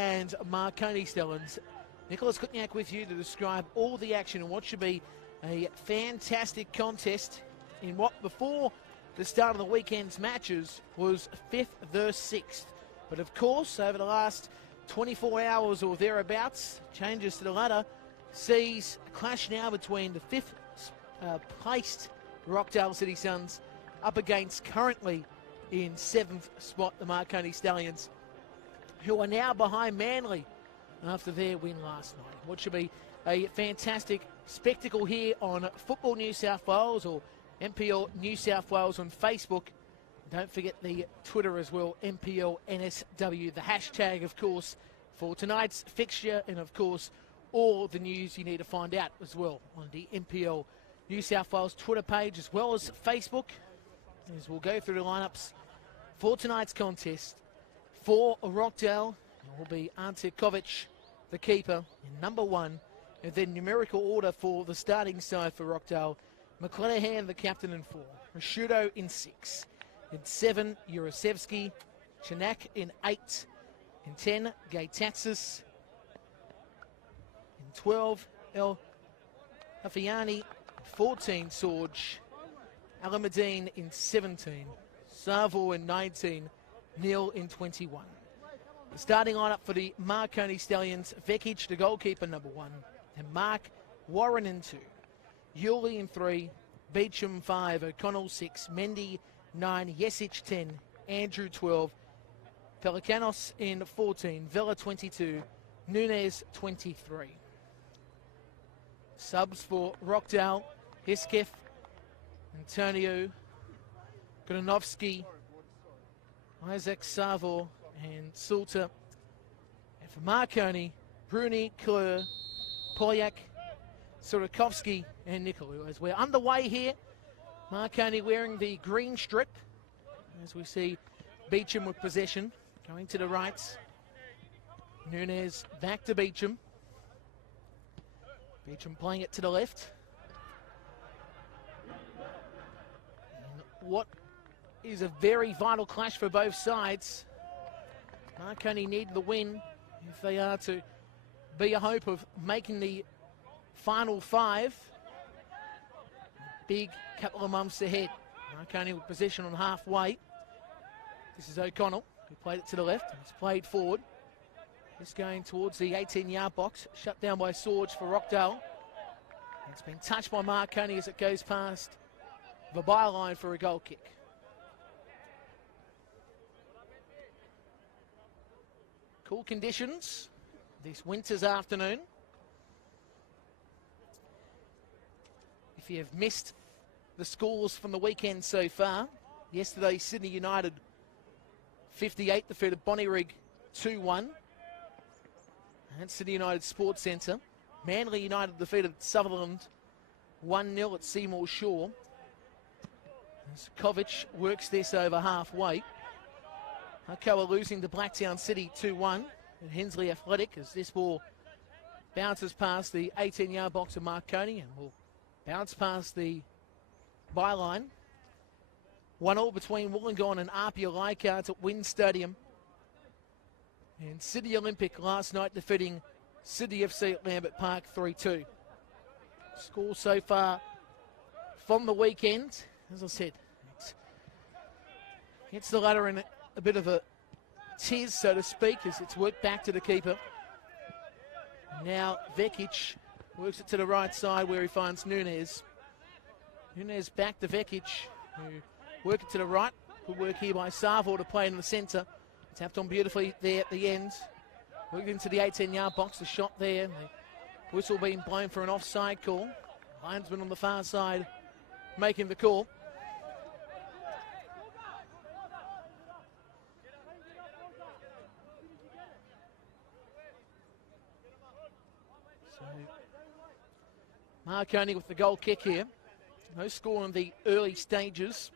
and Marconi Stallions. Nicholas Kutniak with you to describe all the action and what should be a fantastic contest in what before the start of the weekend's matches was 5th versus 6th. But of course, over the last 24 hours or thereabouts, changes to the ladder sees a clash now between the 5th placed Rockdale City Suns up against currently in 7th spot the Marconi Stallions, who are now behind Manly after their win last night. What should be a fantastic spectacle here on Football New South Wales or NPL New South Wales on Facebook. Don't forget the Twitter as well, NPL NSW, the hashtag, of course, for tonight's fixture, and of course, all the news you need to find out as well on the NPL New South Wales Twitter page as well as Facebook, as we'll go through the lineups for tonight's contest. For Rockdale, it will be Ante Kovic, the keeper, in number 1, and then numerical order for the starting side for Rockdale. McClanahan, the captain, in 4. Rashudo in 6. In 7, Urasevsky. Chanak in 8. In 10, Gaitaxis. In 12, El Hafiani. 14, Sorge. Alamadine in 17. Savo in 19. Neil in 21. The starting lineup for the Marconi Stallions: Vekic, the goalkeeper, number 1. And Mark Warren in 2. Yuli in 3. Beecham 5. O'Connell 6. Mendy 9. Yesic 10. Andrew 12. Pelikanos in 14. Villa 22. Nunez 23. Subs for Rockdale: Hisketh, Antonio, Godanovsky, Isaac Savo, and Salter. And for Marconi, Bruni, Kleur, Polyak, Surakovsky, and Nikolou. As we're underway here, Marconi wearing the green strip, as we see Beecham with possession, going to the right. Nunez back to Beecham. Beecham playing it to the left. And what is a very vital clash for both sides. Marconi need the win if they are to be a hope of making the final 5. Big couple of months ahead. Marconi with possession on halfway. This is O'Connell, who played it to the left. It's played forward. It's going towards the 18-yard box. Shut down by Sorge for Rockdale. It's been touched by Marconi as it goes past the byline for a goal kick. Cool conditions this winter's afternoon. If you have missed the scores from the weekend so far, yesterday Sydney United 58 defeated Bonnyrigg 2-1 at Sydney United Sports Centre. Manly United defeated Sutherland 1-0 at Seymour Shore. As Kovic works this over halfway. Alcoa losing to Blacktown City 2-1 at Hensley Athletic as this ball bounces past the 18-yard box of Marconi and will bounce past the byline. 1-1 between Wollongong and Apia Leichhardt at Wynn Stadium. And Sydney Olympic last night defeating Sydney FC at Lambert Park 3-2. Score so far from the weekend, as I said, hits the ladder in a bit of a tiz, so to speak, as it's worked back to the keeper. Now Vekic works it to the right side where he finds Nunez. Nunez back to Vekic, who work it to the right. Good work here by Savo to play in the centre. Tapped on beautifully there at the end. Worked into the 18-yard box, the shot there. The whistle being blown for an offside call. Linesman on the far side making the call. So Marconi with the goal kick here. No score in the early stages.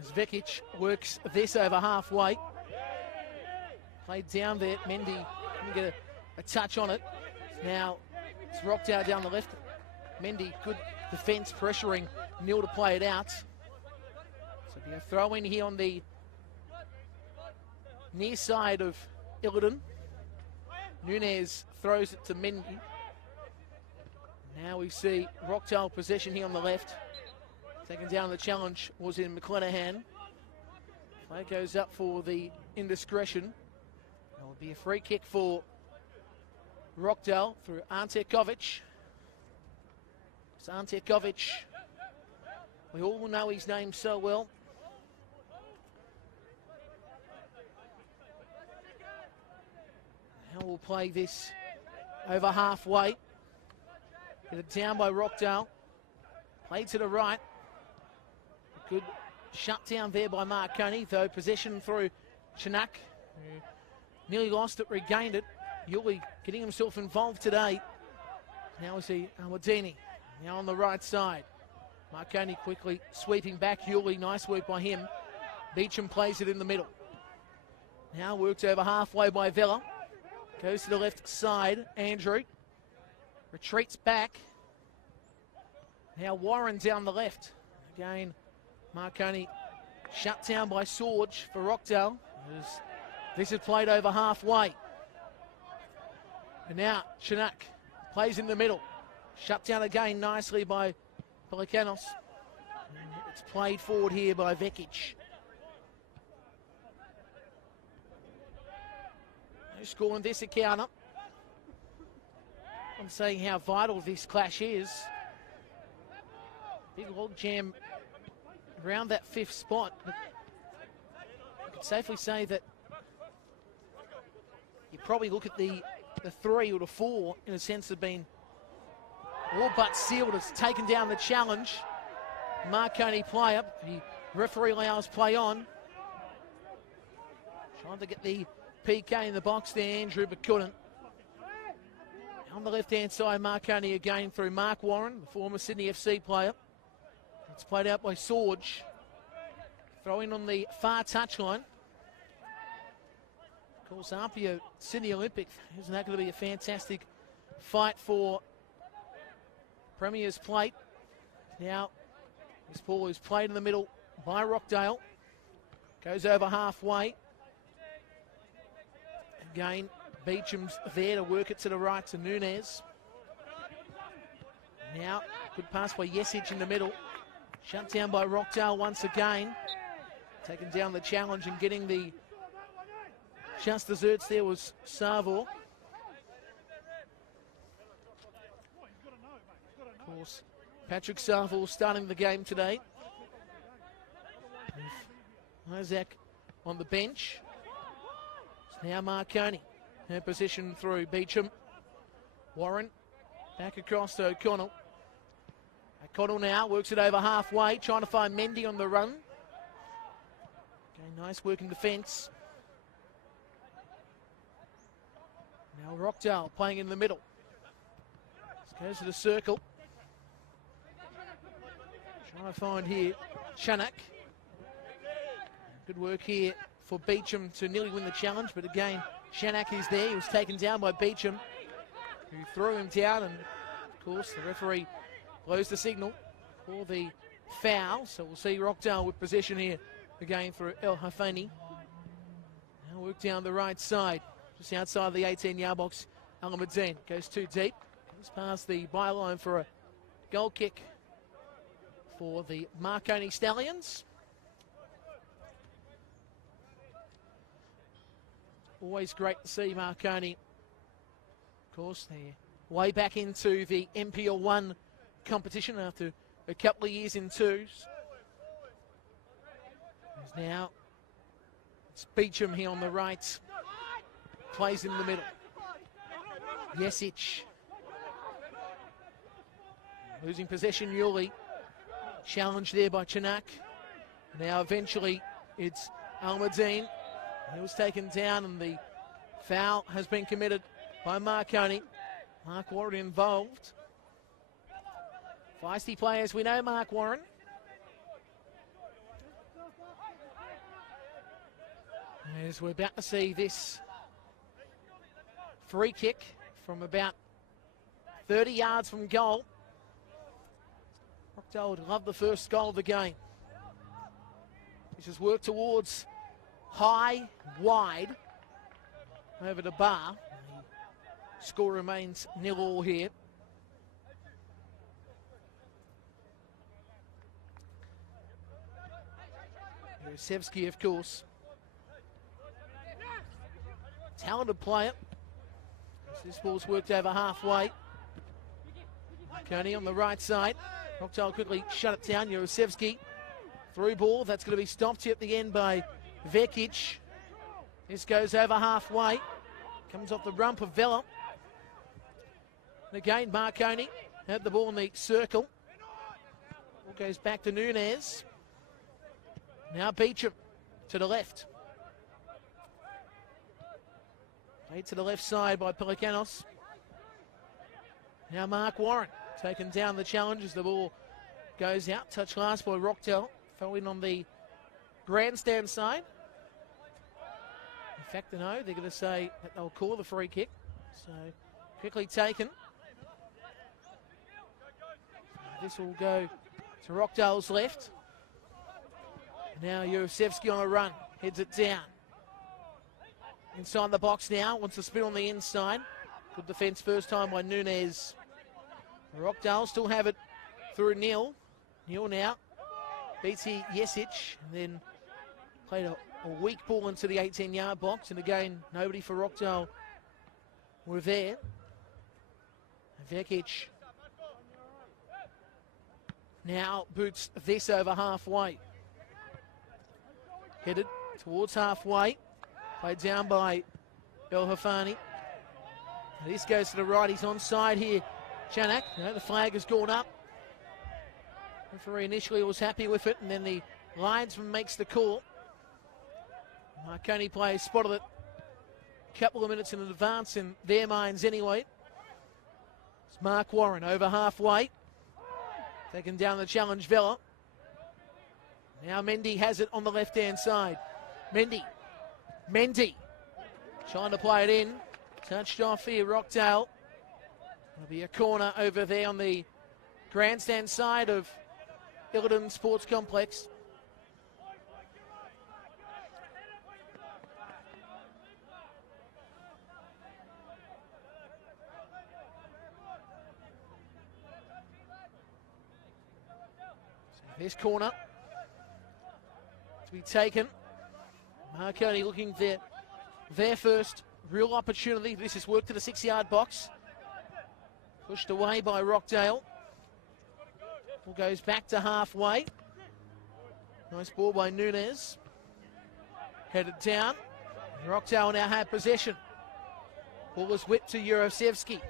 As Vekic works this over halfway. Played down there. Mendy didn't get a touch on it. Now it's Rockdale down the left. Mendy, good defence, pressuring Neil to play it out. So be a throw in here on the near side of Illidan. Nunez throws it to Mendy. Now we see Rockdale possession here on the left. Taken down the challenge was in McClenahan. Play goes up for the indiscretion. That will be a free kick for Rockdale through Ante Kovic. It's Ante Kovic. We all know his name so well. Now we'll play this over halfway. Get it down by Rockdale. Played to the right. Good shut down there by Marconi, though possession through Chinook. Nearly lost it, regained it. Yuli getting himself involved today. Now we see Almadini now on the right side. Marconi quickly sweeping back. Yuli, nice work by him. Beecham plays it in the middle. Now worked over halfway by Vella. Goes to the left side. Andrew retreats back. Now Warren down the left. Again, Marconi shut down by Sorge for Rockdale. This is played over halfway. And now Chinook plays in the middle. Shut down again nicely by Pelikanos. It's played forward here by Vekic. No score on this encounter. I'm saying how vital this clash is. Big log jam around that fifth spot. But I could safely say that you probably look at the 3 or the 4 in a sense of being all but sealed. It's taken down the challenge. Marconi play up. The referee allows play on. Trying to get the PK in the box there, Andrew, but couldn't. On the left-hand side, Marconi again through Mark Warren, the former Sydney FC player. It's played out by Sorge. Throwing on the far touchline. Of course, Arpio, Sydney Olympic. Isn't that going to be a fantastic fight for Premier's plate? Now, this ball is played in the middle by Rockdale. Goes over halfway. Again, Beecham's there to work it to the right to Nunez. Now, good pass by Jesic in the middle. Shut down by Rockdale once again. Taking down the challenge and getting the just desserts there was Savor. Of course, Patrick Savor starting the game today. Isaac on the bench. It's now Marconi. Her position through Beecham. Warren back across to O'Connell. O'Connell now works it over halfway, trying to find Mendy on the run. Okay, nice work in defence. Now Rockdale playing in the middle. This goes to the circle. Trying to find here Chinook. Good work here for Beecham to nearly win the challenge, but again, Chinook is there. He was taken down by Beecham, who threw him down, and of course the referee blows the signal for the foul. So we'll see Rockdale with possession here again through El Hafani. Now work down the right side, just outside the 18-yard box. Alamadine goes too deep. Goes past the byline for a goal kick for the Marconi Stallions. Always great to see Marconi. Of course, they're way back into the NPL 1 competition after a couple of years in twos. Now it's Beecham here on the right. Plays in the middle. Jesic. Losing possession, Yuli. Challenged there by Chinook. Now eventually it's Almadine. He was taken down and the foul has been committed by Marconi. Mark Warren involved. Feisty players, we know Mark Warren. As we're about to see this free kick from about 30 yards from goal. Rockdale would love the first goal of the game. This is work towards high, wide, over the bar. The score remains 0-0 here. Jurasevski, of course. Talented player. This ball's worked over halfway. Marconi on the right side. Rockdale quickly shut it down. Jurasevski through ball. That's going to be stopped here at the end by Vekic. This goes over halfway. Comes off the rump of Vela. And again, Marconi had the ball in the circle. Ball goes back to Nunez. Now Beecham to the left. Played to the left side by Pelikanos. Now Mark Warren taking down the challenge as the ball goes out. Touch last by Rockdale. Fell in on the grandstand side. In fact, no, they're going to say that they'll call the free kick. So quickly taken. This will go to Rockdale's left. Now Jurasevski on a run. Heads it down. Inside the box now. Wants to spin on the inside. Good defence first time by Nunez. Rockdale still have it through Neil. Neil now beats Jesic. And then played a weak ball into the 18-yard box. And again, nobody for Rockdale were there. Vekic now boots this over halfway. Headed towards halfway. Played down by El Hafani. This goes to the right. He's onside here. Chanak. No, the flag has gone up. Referee initially was happy with it, and then the linesman makes the call. Marconi players spotted it a couple of minutes in advance in their minds anyway. It's Mark Warren over halfway. Taking down the challenge, Vela. Now Mendy has it on the left-hand side. Mendy trying to play it in. Touched off here, Rockdale. There'll be a corner over there on the grandstand side of Illiton Sports Complex. So this corner to be taken. Marconi looking for their first real opportunity. This is work to the 6-yard box. Pushed away by Rockdale. Ball goes back to halfway. Nice ball by Nunez. Headed down. Rockdale now have possession. Ball was whipped to Jurasevski.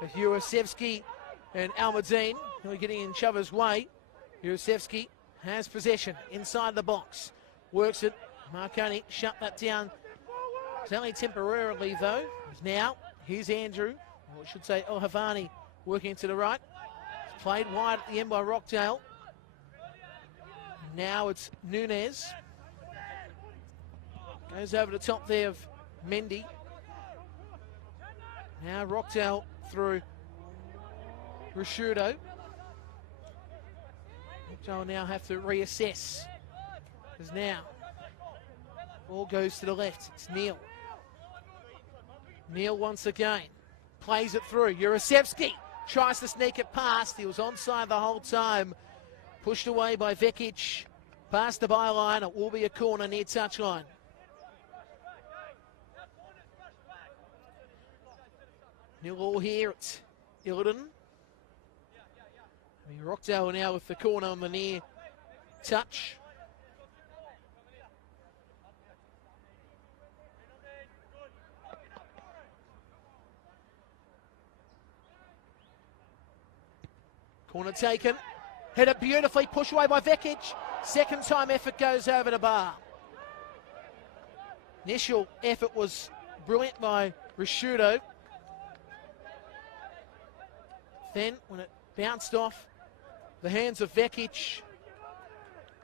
With Jurasevski and Almadine who are getting in each other's way. Jurasevski has possession inside the box. Works it. Marconi shut that down. It's only temporarily though. Now, here's Andrew. Or I should say El Havani working to the right. It's played wide at the end by Rockdale. Now it's Nunez. Goes over the top there of Mendy. Now Rockdale through Rashudo. Rockdale now have to reassess. Because now, ball goes to the left. It's Neil. Neil once again. Plays it through. Jurasevski tries to sneak it past. He was onside the whole time. Pushed away by Vekic. Past the byline. It will be a corner near touchline. Nil all here at Illiton. Rockdale now with the corner on the near touch. Corner taken. Hit it beautifully. Push away by Vekic. Second time effort goes over the bar. Initial effort was brilliant by Rashudo. Then when it bounced off the hands of Vekic,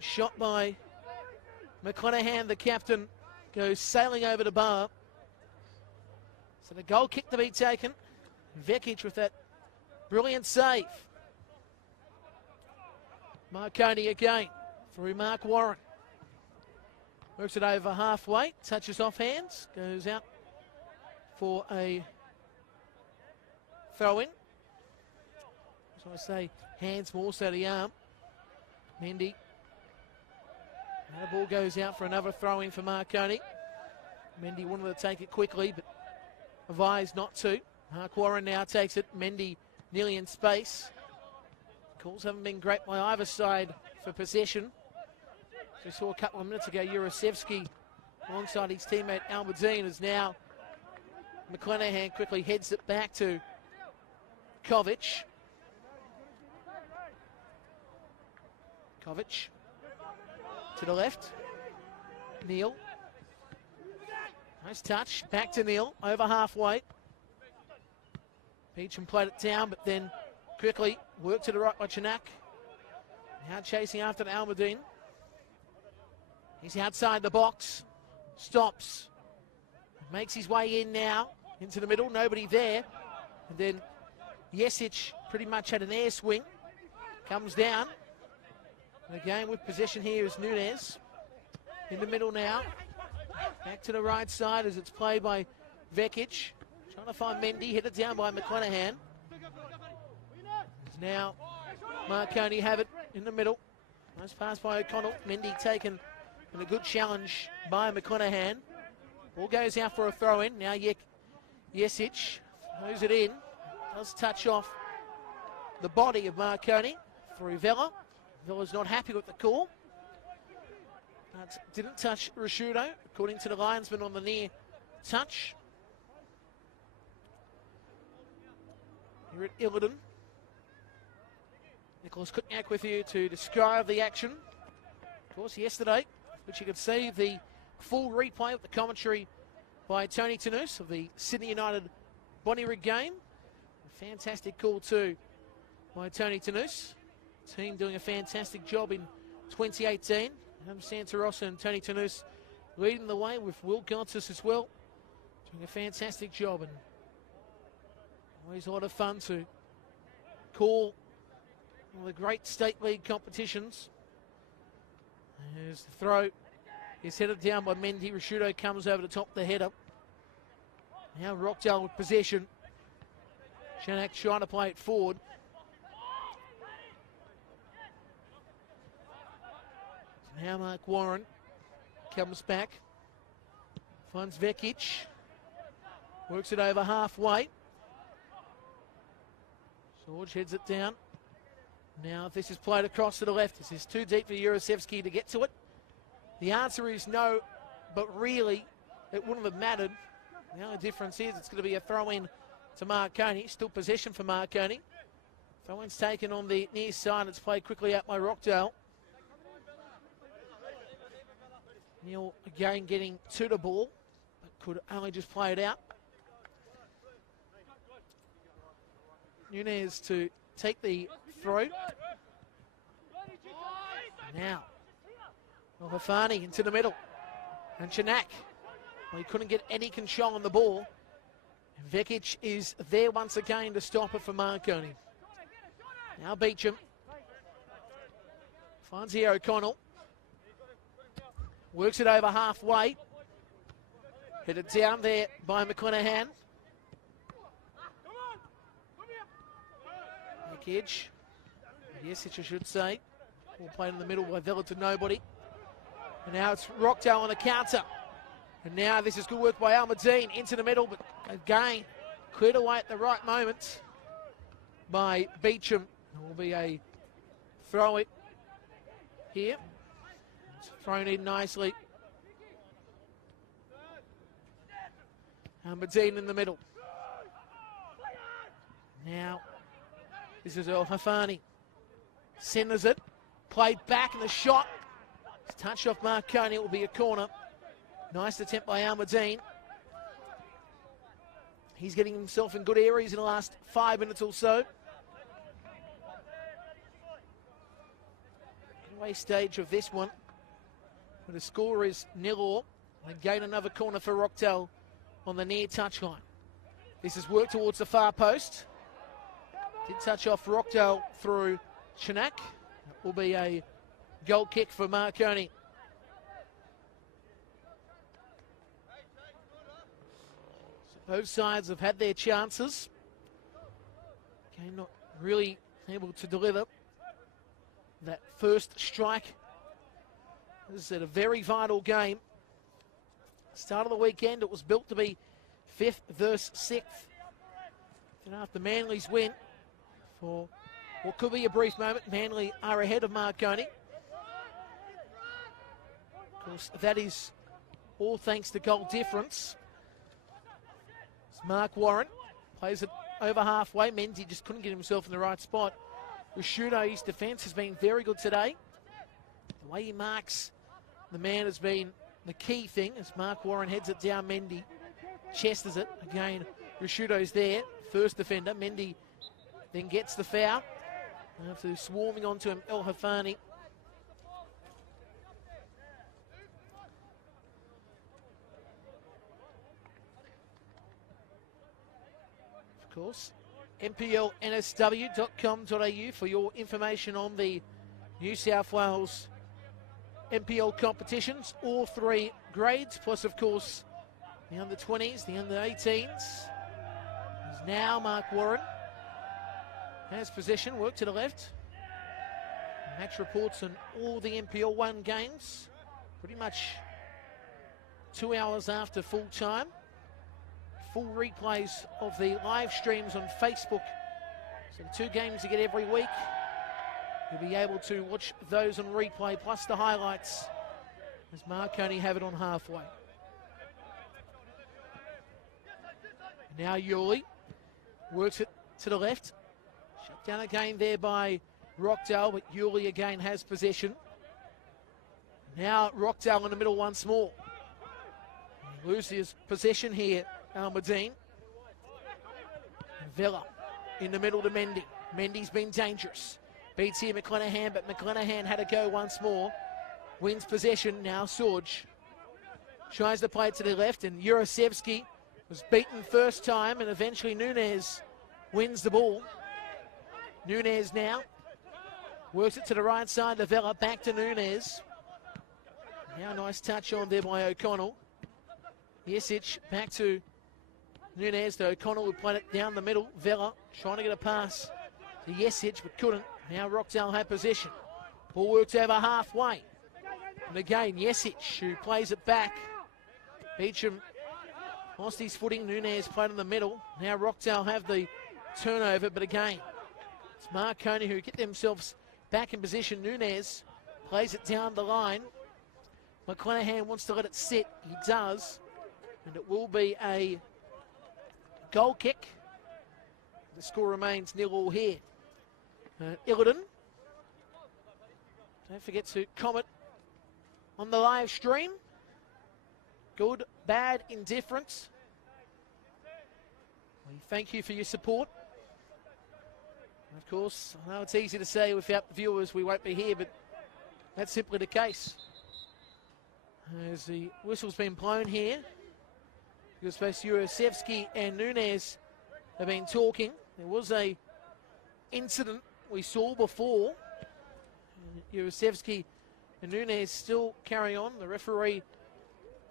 shot by McClenaghan, the captain, goes sailing over the bar. So the goal kick to be taken. Vekic with that brilliant save. Marconi again through Mark Warren. Works it over halfway, touches off hands, goes out for a throw-in. So I say hands more so the arm. Mendy. And the ball goes out for another throw-in for Marconi. Mendy wanted to take it quickly, but advised not to. Mark Warren now takes it. Mendy nearly in space. Calls haven't been great by either side for possession. We saw a couple of minutes ago, Jurasevsky alongside his teammate Albertine is now McClenahan quickly heads it back to Kovic. Kovic to the left. Neal. Nice touch. Back to Neal. Over halfway. Beecham played it down, but then quickly worked to the right by Chanak. Now chasing after Almadine. He's outside the box. Stops. Makes his way in now. Into the middle. Nobody there. And then Jesic pretty much had an air swing. Comes down. And again with possession here is Nunez. In the middle now. Back to the right side as it's played by Vekic. Trying to find Mendy. Headed down by McClenahan. Now Marconi have it in the middle. Nice pass by O'Connell. Mendy taken and a good challenge by McClenahan. Ball goes out for a throw-in. Now Jesic throws it in. Does touch off the body of Marconi through Vella. Vella's not happy with the call. But didn't touch Rashudo, according to the linesman on the near touch. Here at Illidan. Nicholas Kutniak with you to describe the action. Of course, yesterday, which you could see the full replay with the commentary by Tony Tanous of the Sydney United Bonnyrigg game. A fantastic call too by Tony Tanous. Team doing a fantastic job in 2018. Adam Santarossa and Tony Tanous leading the way with Will Gonsis as well. Doing a fantastic job and always a lot of fun to call one of the great state league competitions. There's the throw. He's headed down by Mendy. Rashudo comes over the top of the header. Now Rockdale with possession. Chanak trying to play it forward. So now Mark Warren comes back. Finds Vekic. Works it over halfway. George heads it down. Now this is played across to the left. This is too deep for Jurasevsky to get to it. The answer is no, but really it wouldn't have mattered. The only difference is it's going to be a throw-in to Marconi. Still possession for Marconi. Throw-in's taken on the near side. It's played quickly out by Rockdale. Neal again getting to the ball, but could only just play it out. Nunez to take the throw. Now, Hafani into the middle. And Chanak, well, he couldn't get any control on the ball. And Vekic is there once again to stop it for Marconi. Now Beecham. Finds here O'Connell. Works it over halfway. Headed down there by McClenahan. Edge. Yes, I should say. Ball played in the middle by Vella to nobody. And now it's Rockdale on the counter. And now this is good work by Almadine into the middle, but again, cleared away at the right moment by Beecham. It will be a throw it here. It's thrown in nicely. Almadine in the middle. Now, this is El Hafani. Centers it. Played back and the shot. It's touched off Marconi. It will be a corner. Nice attempt by Almadine. He's getting himself in good areas in the last 5 minutes or so. Away stage of this one. But the score is 0-0. Again, another corner for Rockdale on the near touchline. This is work towards the far post. Did touch off Rockdale through Chanak. That will be a goal kick for Marconi. Both sides have had their chances. Okay, not really able to deliver that first strike. This is a very vital game. Start of the weekend, it was built to be 5th versus 6th. And after Manly's win, for what could be a brief moment, Manly are ahead of Marconi. Of course, that is all thanks to goal difference. It's Mark Warren plays it over halfway. Mendy just couldn't get himself in the right spot. Rashudo's defence has been very good today. The way he marks the man has been the key thing as Mark Warren heads it down. Mendy chesters it. Again, Rashudo's there. First defender. Mendy then gets the foul. After swarming onto him, El Hafani. Of course, mplnsw.com.au for your information on the New South Wales NPL competitions, all 3 grades, plus of course the under-20s, the under-18s. There's now Mark Warren has possession, work to the left. Match reports on all the NPL 1 games, pretty much 2 hours after full time. Full replays of the live streams on Facebook. So the 2 games you get every week, you'll be able to watch those on replay, plus the highlights, as Marconi have it on halfway. Now Yuli works it to the left. Shut down again there by Rockdale, but Yuli again has possession. Now Rockdale in the middle once more. He loses possession here, Almadine. Villa in the middle to Mendy. Mendy's been dangerous. Beats here McClenahan, but McClenahan had to go once more. Wins possession, now Sorge. Tries to play it to the left, and Jurasevsky was beaten first time, and eventually Nunez wins the ball. Nunez now works it to the right side to Villa, back to Nunez. Now nice touch on there by O'Connell. Jesic back to Nunez, though O'Connell would play it down the middle. Villa trying to get a pass to Jesic, but couldn't. Now Rockdale had possession. Ball works over halfway. And again, Jesic, who plays it back. Beecham lost his footing. Nunez played in the middle. Now Rockdale have the turnover, but again, it's Marconi who get themselves back in position. Nunez plays it down the line. McClenahan wants to let it sit. He does. And it will be a goal kick. The score remains 0-0 here. Illidan. Don't forget to comment on the live stream. Good, bad, indifferent. We thank you for your support. And of course, I know it's easy to say without the viewers we won't be here, but that's simply the case. As the whistle's been blown here, because both Jurasevsky and Nunez have been talking. There was a incident we saw before. Jurasevsky and Nunez still carry on. The referee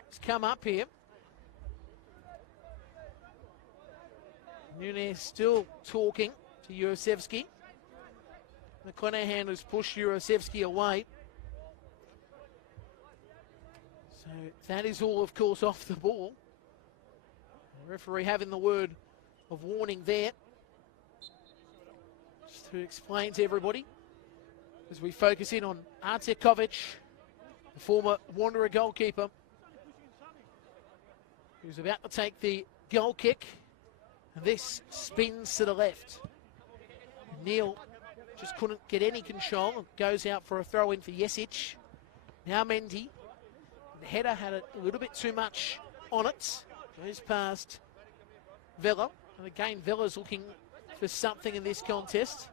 has come up here. Nunez still talking to Jurasevsky. McClenahan has pushed Jurasevsky away. So that is all, of course, off the ball. The referee having the word of warning there. Just to explain to everybody, as we focus in on Artekovic, the former Wanderer goalkeeper, who's about to take the goal kick. And this spins to the left. Neil just couldn't get any control and goes out for a throw in for Jesic. Now Mendy. The header had a little bit too much on it. Goes past Villa. And again, Villa's looking for something in this contest.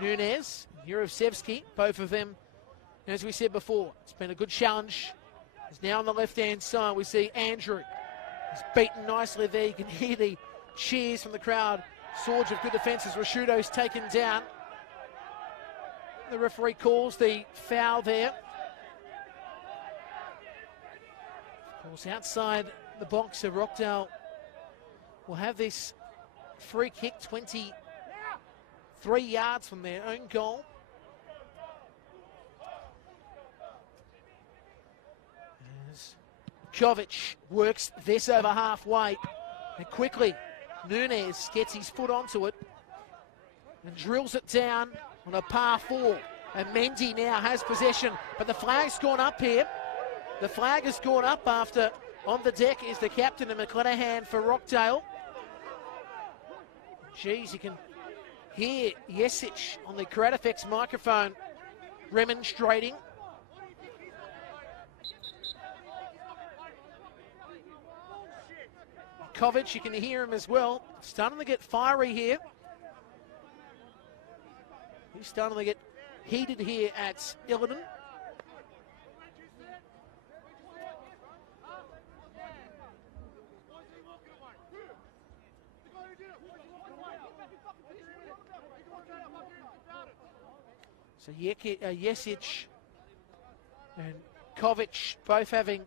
Nunez, Jurasevsky, both of them, as we said before, it's been a good challenge. He's now on the left-hand side. We see Andrew. He's beaten nicely there. You can hear the cheers from the crowd. Sorge of good defence as Rashudo's taken down. The referee calls the foul there. Of course, outside the box of Rockdale will have this free kick 23 yards from their own goal. As Kovic works this over halfway. And quickly, Nunez gets his foot onto it and drills it down on a par 4. And Mendy now has possession, but the flag's gone up here. The flag has gone up after on the deck is the captain of McClenaghan for Rockdale. Geez, you can hear Jesic on the Karatefx microphone remonstrating. Kovic, you can hear him as well. Starting to get fiery here. He's starting to get heated here at Illidan. So Jesic and Kovic both having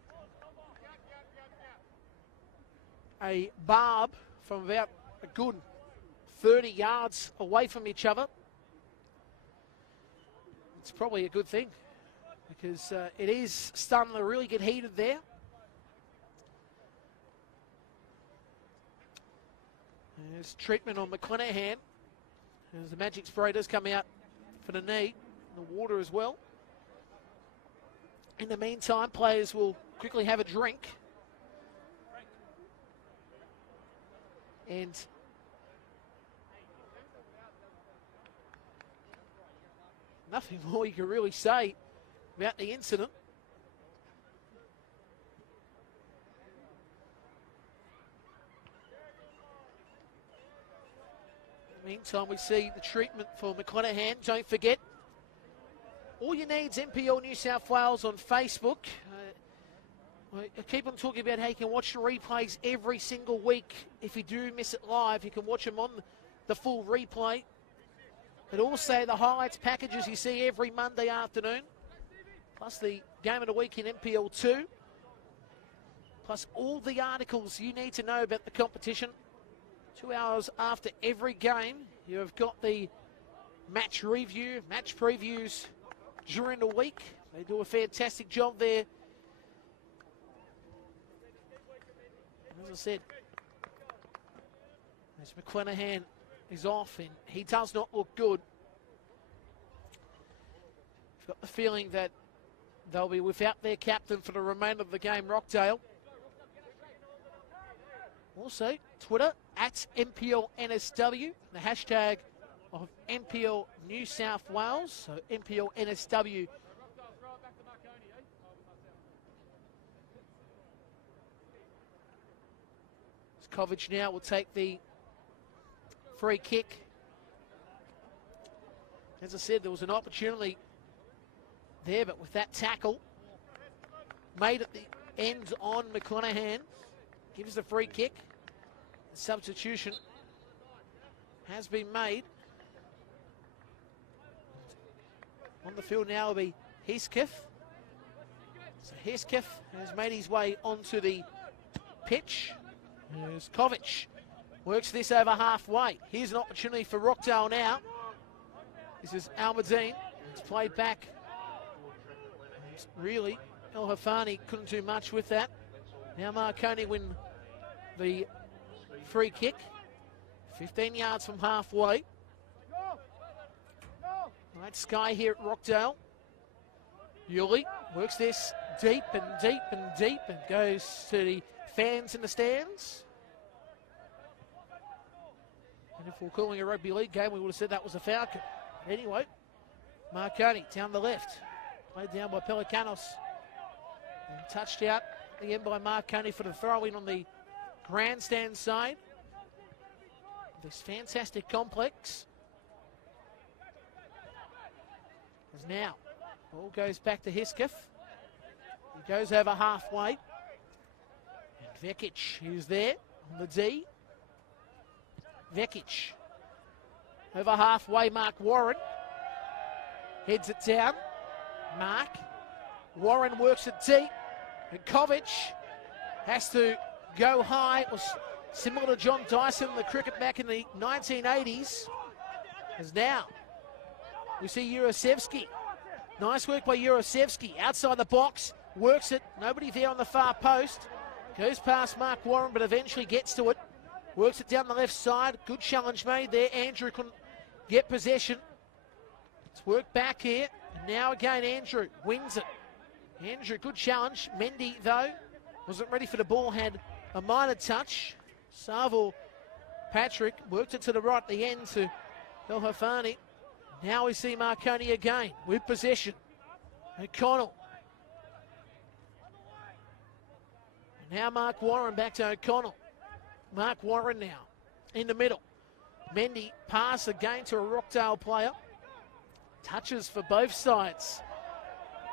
a barb from about a good 30 yards away from each other. It's probably a good thing because it is starting to really get heated there. There's treatment on McClenaghan as the magic spray does come out for the knee. The water as well. In the meantime, players will quickly have a drink. And nothing more you can really say about the incident. In the meantime, we see the treatment for McClenaghan. Don't forget, all you need is NPL New South Wales on Facebook. I keep on talking about how you can watch the replays every single week. If you do miss it live, you can watch them on the full replay. But also the highlights packages you see every Monday afternoon. Plus the game of the week in NPL 2. Plus all the articles you need to know about the competition. 2 hours after every game, you have got the match review, match previews during the week. They do a fantastic job there. As I said, as McClenaghan is off and he does not look good. I've got the feeling that they'll be without their captain for the remainder of the game, Rockdale. Also, Twitter, at NPLNSW, the hashtag of NPL New South Wales, so NPLNSW. Kovic now will take the free kick. As I said, there was an opportunity there, but with that tackle made at the end on McClenaghan, gives the free kick. The substitution has been made. On the field now will be Heathcliff. So Heathcliff has made his way onto the pitch. As Kovic works this over halfway. Here's an opportunity for Rockdale now. This is Almadine. It's played back. Really, El Hafani couldn't do much with that. Now Marconi win the free kick. 15 yards from halfway. Right, Sky here at Rockdale. Yuli works this deep and deep and deep and goes to the fans in the stands. And if we're calling a rugby league game, we would have said that was a foul. Anyway, Marconi down the left. Played down by Pelicanos. And touched out again by Marconi for the throw-in on the grandstand side. This fantastic complex. As now, ball goes back to Heathcliff. He goes over halfway. And Vekic is there on the D. Vekic. Over halfway, Mark Warren. Heads it down. Mark. Warren works it deep. And Kovic has to go high or similar to John Dyson in the cricket back in the 1980s. As now we see Jurasevski. Nice work by Jurasevski. Outside the box, works it. Nobody there on the far post. Goes past Mark Warren, but eventually gets to it. Works it down the left side. Good challenge made there. Andrew couldn't get possession. It's worked back here. And now again, Andrew wins it. Andrew, good challenge. Mendy, though, wasn't ready for the ball. Had a minor touch. Saville Patrick worked it to the right at the end to El Hafani. Now we see Marconi again with possession. O'Connell. Now Mark Warren back to O'Connell. Mark Warren now in the middle. Mendy pass again to a Rockdale player. Touches for both sides.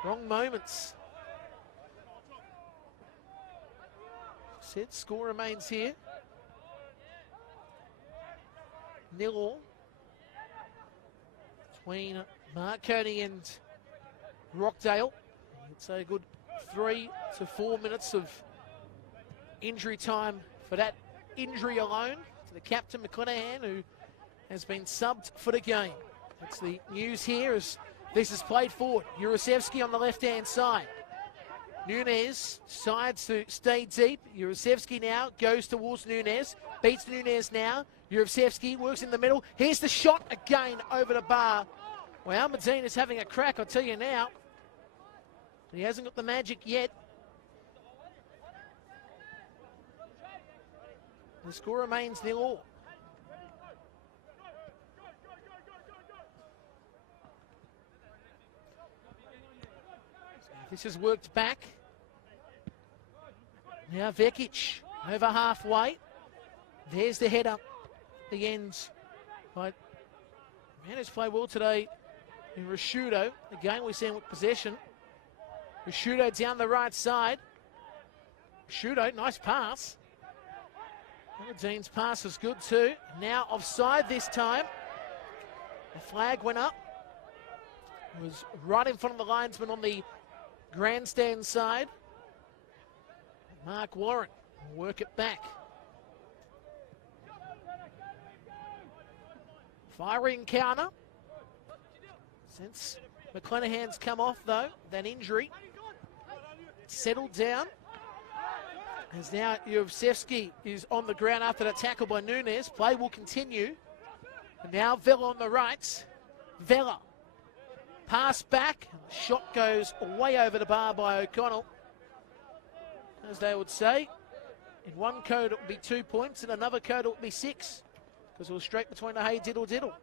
Wrong moments. Set score remains here. 0-0 between Marconi and Rockdale. It's a good 3 to 4 minutes of injury time for that injury alone to the captain McClenahan, who has been subbed for the game. That's the news here as this is played forward. Jurasevski on the left-hand side. Nunez decides to stay deep. Jurasevski now goes towards Nunez. Beats Nunez now. Jurasevski works in the middle. Here's the shot again over the bar. Well, Medina's having a crack, I'll tell you now. But he hasn't got the magic yet. The score remains 0-0. This has worked back. Now Vekic over halfway. There's the header. The ends. But man has played well today in Rashudo. Again, we see him with possession. Rashudo down the right side. Rashudo, nice pass. Dean's pass is good too. Now offside this time. The flag went up. It was right in front of the linesman on the grandstand side. Mark Warren will work it back. Firing counter. Since McClenahan's come off though, that injury settled down. As now Jurasevski is on the ground after that tackle by Nunez. Play will continue. And now Vela on the right. Vela. Pass back. Shot goes way over the bar by O'Connell. As they would say, in one code it would be 2 points, in another code it would be 6. Because it was straight between the hay diddle.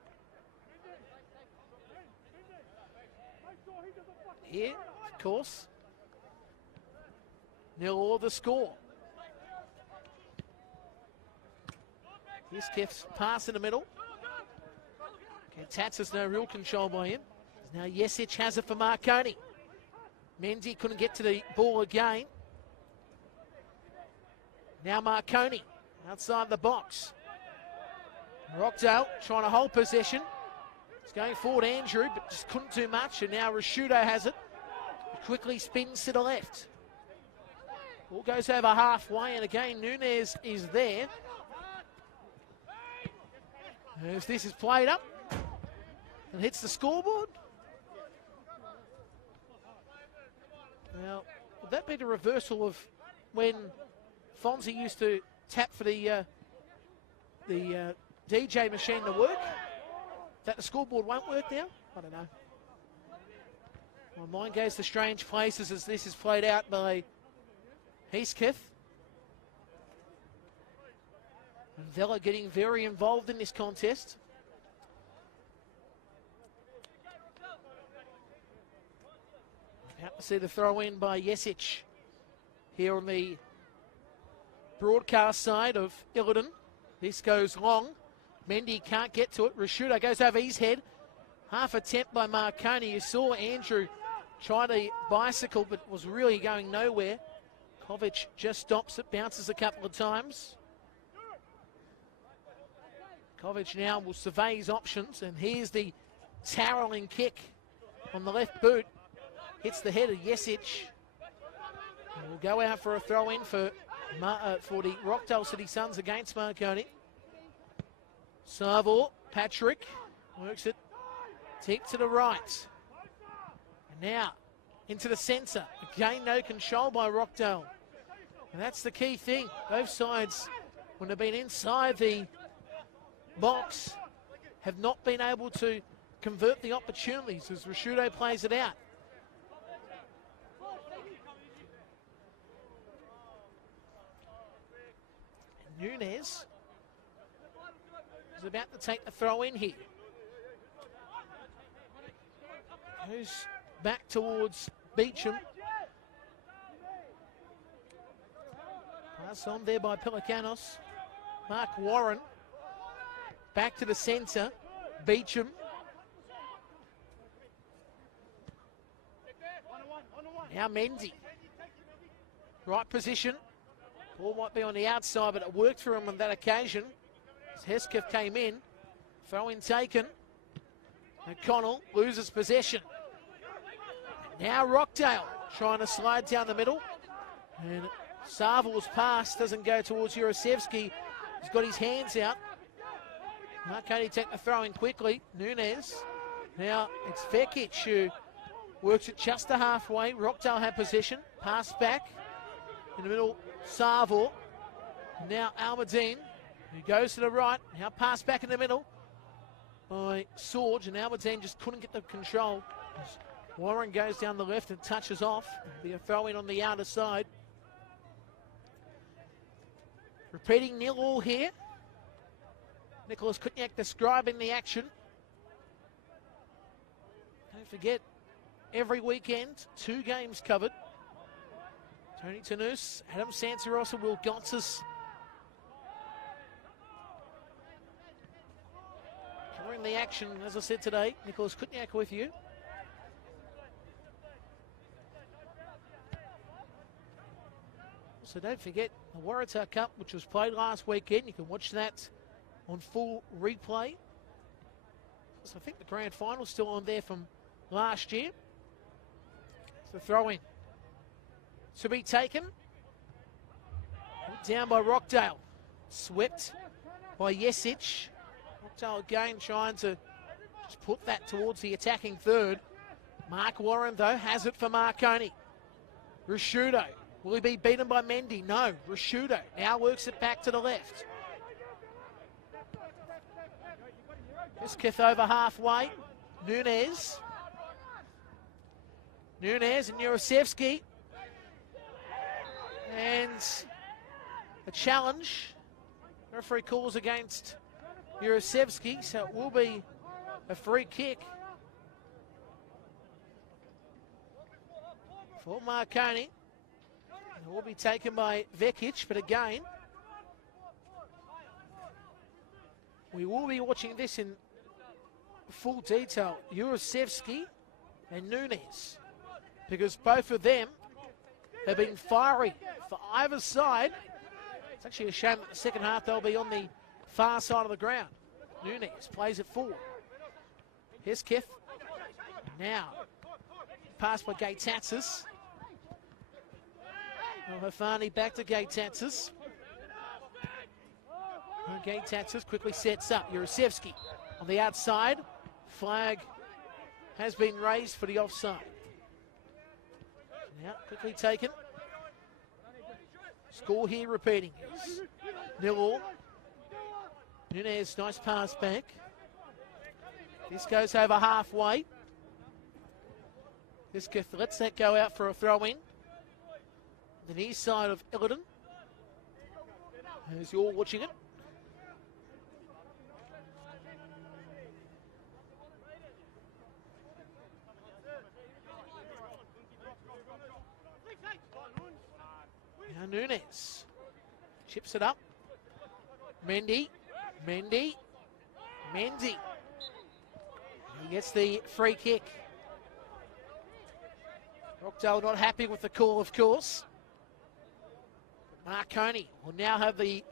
Here, of course, 0-0 the score. Here's Keff's pass in the middle. Tats has no real control by him. Now Jesic has it for Marconi. Mendy couldn't get to the ball again. Now Marconi outside the box. Rockdale trying to hold possession. It's going forward Andrew, but just couldn't do much. And now Rashudo has it. He quickly spins to the left. Ball goes over halfway, and again Nunez is there. As this is played up and hits the scoreboard. Now, would that be the reversal of when Fonzie used to tap for the DJ machine to work? That the scoreboard won't work now? I don't know. My mind goes to strange places as this is played out by Heathcliff. And Vela getting very involved in this contest. Out to see the throw in by Jesic here on the broadcast side of Illidan. This goes long. Mendy can't get to it. Rashudo goes over his head. Half attempt by Marconi. You saw Andrew try to bicycle, but was really going nowhere. Kovic just stops it, bounces a couple of times. Kovic now will survey his options, and here's the towering kick on the left boot. Hits the head of Jesic. And will go out for a throw in for for the Rockdale City Suns against Marconi. Savor, Patrick, works it deep to the right. And now into the centre. Again, no control by Rockdale. And that's the key thing. Both sides, when they've been inside the box, have not been able to convert the opportunities as Rashudo plays it out. And Nunez is about to take the throw in here. Goes back towards Beecham. Pass on there by Pelicanos. Mark Warren. Back to the centre. Beecham. Now Mendy. Right position. Ball might be on the outside, but it worked for him on that occasion. As Hesketh came in. Throw in taken. O'Connell loses possession. Now Rockdale trying to slide down the middle. And Sarvel's pass doesn't go towards Jurasevsky. He's got his hands out. Marconi take the throw in quickly. Nunez. Now it's Vekic who works it just to halfway. Rockdale had possession. Pass back. In the middle, Sarvel. Now Almadine, who goes to the right. Now pass back in the middle by Sorge. And Almadine just couldn't get the control. Warren goes down the left and touches off. It'll be a throw in on the outer side. Repeating 0-0 here. Nicholas Kutniak describing the action. Don't forget, every weekend, 2 games covered. Tony Tanous, Adam Santarossa, Will Gonsis. Covering the action, as I said today, Nicholas Kutniak with you. So don't forget the Waratah Cup, which was played last weekend. You can watch that on full replay. So I think the grand final's still on there from last year. It's the throw in to be taken. Down by Rockdale. Swept by Jesic. Rockdale again trying to just put that towards the attacking third. Mark Warren, though, has it for Marconi. Rashudo. Will he be beaten by Mendy? No. Rashudo now works it back to the left. Iskith over halfway. Nunez. Nunez and Jurasevsky. And a challenge. Referee calls against Jurasevsky, so it will be a free kick for Marconi. It will be taken by Vekic, but again, we will be watching this in full detail. Jurasevsky and Nunez, because both of them have been fiery for either side. It's actually a shame that the second half they'll be on the far side of the ground. Nunez plays it forward. Hesketh. Now, pass by Gaetatsis. Hafani back to Gaetatsis. Gaetatsis quickly sets up. Jurasevsky on the outside. Flag has been raised for the offside. Now, quickly taken. Score here repeating is 0-0. Nunez, nice pass back. This goes over halfway. This lets that go out for a throw-in. The near side of Illidan, as you're watching it. Now Nunez chips it up. Mendy. He gets the free kick. Rockdale not happy with the call, of course. Marconi will now have the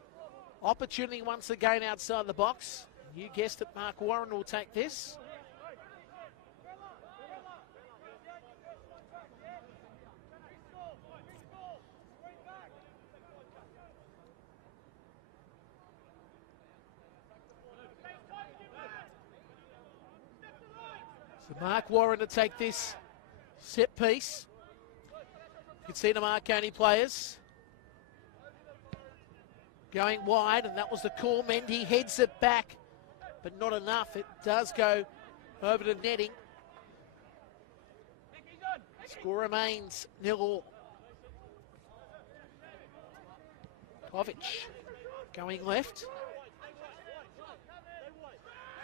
opportunity once again outside the box. You guessed it, Mark Warren will take this. So Mark Warren to take this set piece. You can see the Marconi players going wide, and that was the call. Mendy heads it back, but not enough. It does go over the netting. Score remains 0-0. Kovic going left.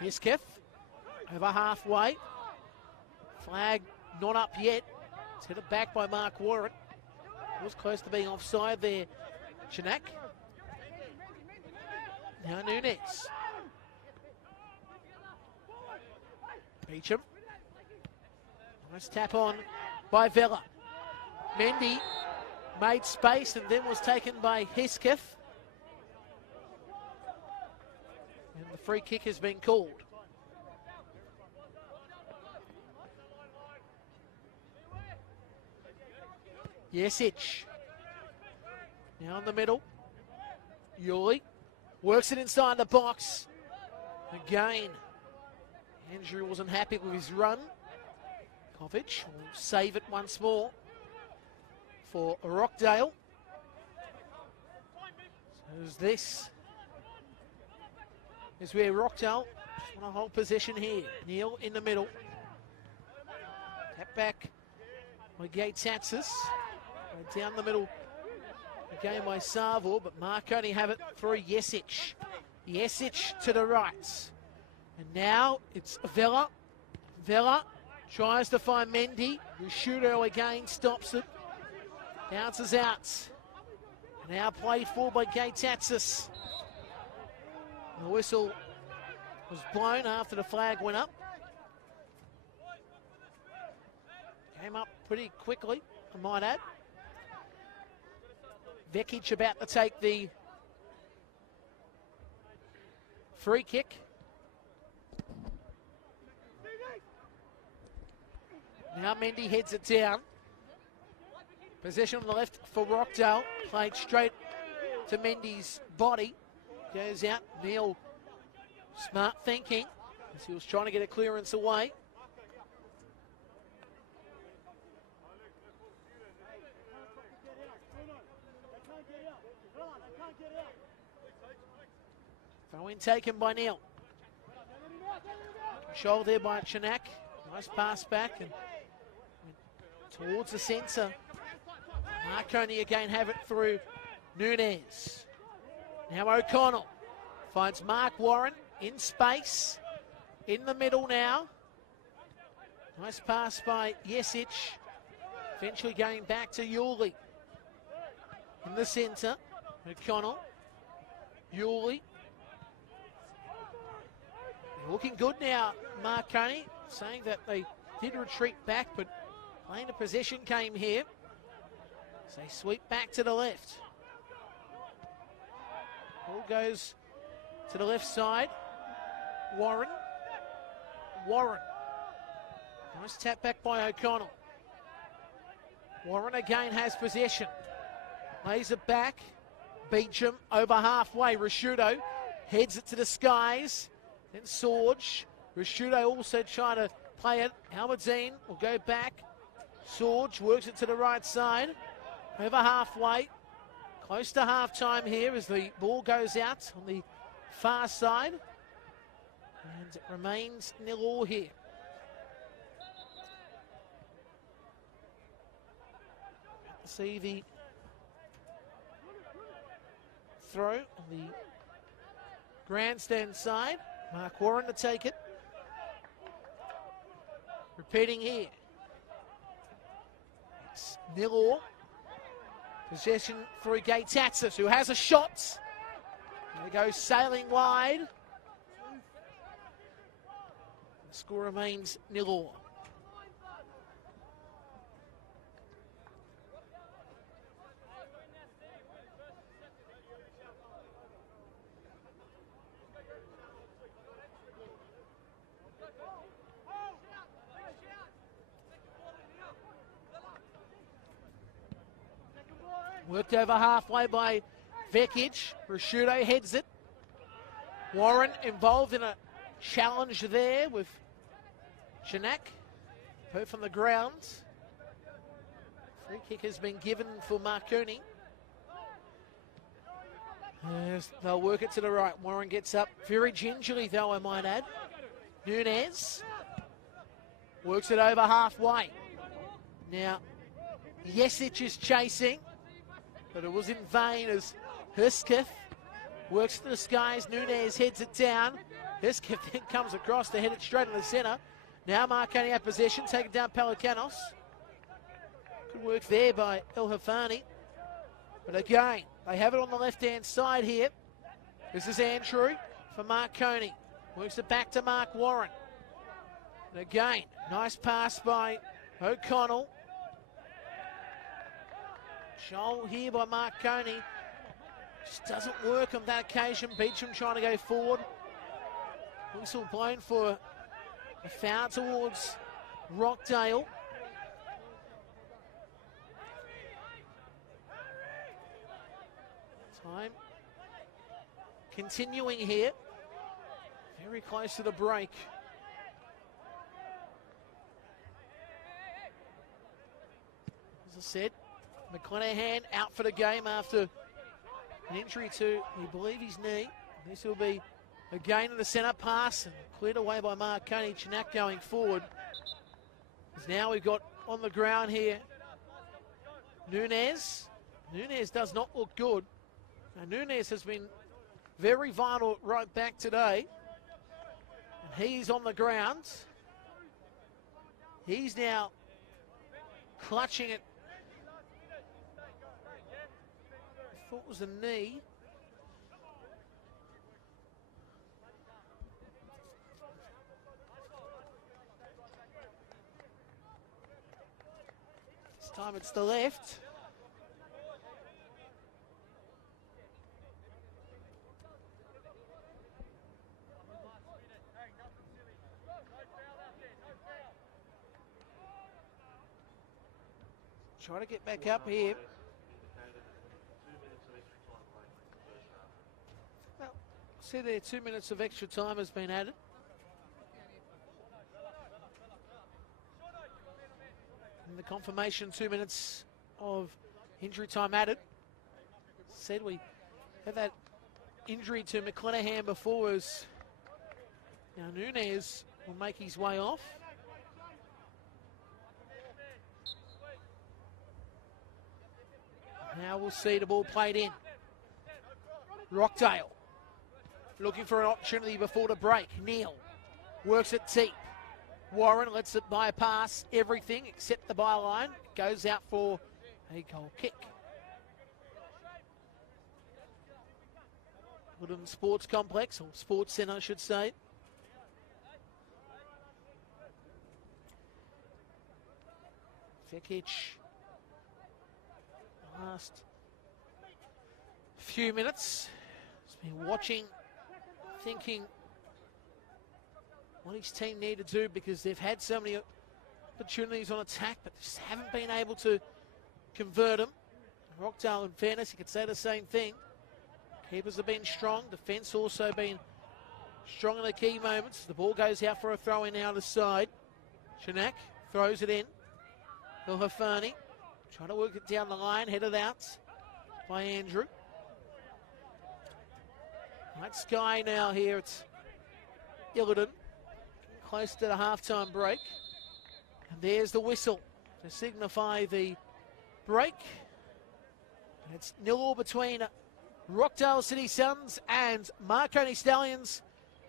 Hisketh over halfway. Flag not up yet. It's headed back by Mark Warren. Was close to being offside there, Chanak. Now Nunes. Beecham. Nice tap on by Vella. Mendy made space and then was taken by Hisketh. And the free kick has been called. Jesic. Now in the middle. Yuli works it inside the box. Again, Andrew wasn't happy with his run. Kovic will save it once more for Rockdale. So this is where Rockdale just want to hold possession here. Neil in the middle. Tap back by Gates-Atsis. Down the middle again by Savo, but Marconi have it through Jesic. Jesic to the right. And now it's Vella. Vella tries to find Mendy. Rusciuto again stops it. Bounces out. Now played for by Gates-Atsis. The whistle was blown after the flag went up. Came up pretty quickly, I might add. Vekic about to take the free kick. Now Mendy heads it down. Possession on the left for Rockdale. Played straight to Mendy's body. Goes out. Neil, smart thinking as he was trying to get a clearance away. Throw in taken by Neil. Controlled there by Chanak. Nice pass back and towards the centre. Marconi again have it through Nunes. Now O'Connell finds Mark Warren in space. In the middle now. Nice pass by Jesic. Eventually going back to Yuli. In the centre. O'Connell. Yuli. Looking good now, Marconi, saying that they did retreat back, but playing the possession came here. So they sweep back to the left. Ball goes to the left side. Warren. Warren. Nice tap back by O'Connell. Warren again has possession. Lays it back. Beecham over halfway. Rusciuto heads it to the skies. Then Sorge. Rusciuto also trying to play it. Albertine will go back. Sorge works it to the right side. Over halfway. Close to half-time here as the ball goes out on the far side. And it remains 0-0 here. See the throw on the grandstand side. Mark Warren to take it. Repeating here. It's 0-0. Possession through Gates-Atsis, who has a shot. There goes sailing wide. The score remains 0-0. Worked over halfway by Vekic. Rusciuto heads it. Warren involved in a challenge there with Shinak, put from the ground. Free kick has been given for Marconi. They'll work it to the right. Warren gets up very gingerly, though, I might add. Nunez works it over halfway. Now, Jesic is chasing, but it was in vain as Husketh works to the skies. Nunez heads it down. Husketh then comes across to head it straight in the centre. Now Marconi out possession, taken down Pelicanos. Good work there by El Hafani. But again, they have it on the left-hand side here. This is Andrew for Marconi. Works it back to Mark Warren. And again, nice pass by O'Connell. Shoal here by Marconi. Just doesn't work on that occasion. Beecham trying to go forward. Whistle blown for a foul towards Rockdale. Time continuing here. Very close to the break. As I said, McClenaghan out for the game after an injury to, we believe, his knee. This will be a gain in the centre pass and cleared away by Marconi. Chinak going forward. As now we've got on the ground here Nunez. Nunez does not look good. Now, Nunez has been very vital right back today. And he's on the ground. He's now clutching it. I thought it was a knee. This time it's the left. Try to get back up here. Well, see there, 2 minutes of extra time has been added. And the confirmation, 2 minutes of injury time added. Said we had that injury to McClenaghan before as now Nunez will make his way off. Now we'll see the ball played in. Rockdale looking for an opportunity before the break. Neal works it deep. Warren lets it bypass everything except the byline. Goes out for a goal kick. Woodham Sports Complex, or Sports Centre I should say. Vekic. Last few minutes, he's been watching, thinking what his team need to do because they've had so many opportunities on attack, but just haven't been able to convert them. Rockdale, in fairness, you could say the same thing. Keepers have been strong. Defence also been strong in the key moments. The ball goes out for a throw in now to the side. Shinak throws it in. El Hafani trying to work it down the line, headed out by Andrew. Right sky now here. It's Illidan, close to the halftime break. And there's the whistle to signify the break. It's 0-0 between Rockdale City Suns and Marconi Stallions.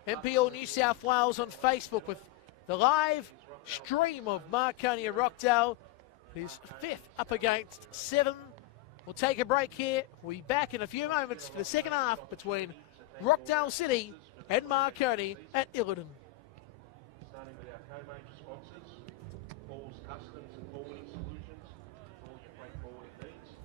MPL New South Wales on Facebook with the live stream of Marconi and Rockdale. Is fifth up against 7. We'll take a break here. We'll be back in a few moments for the second half between Rockdale City and Marconi at Illidan. Starting with our co-major sponsors, Paul's Customs and Forwarding Solutions, for all your freight forwarding needs.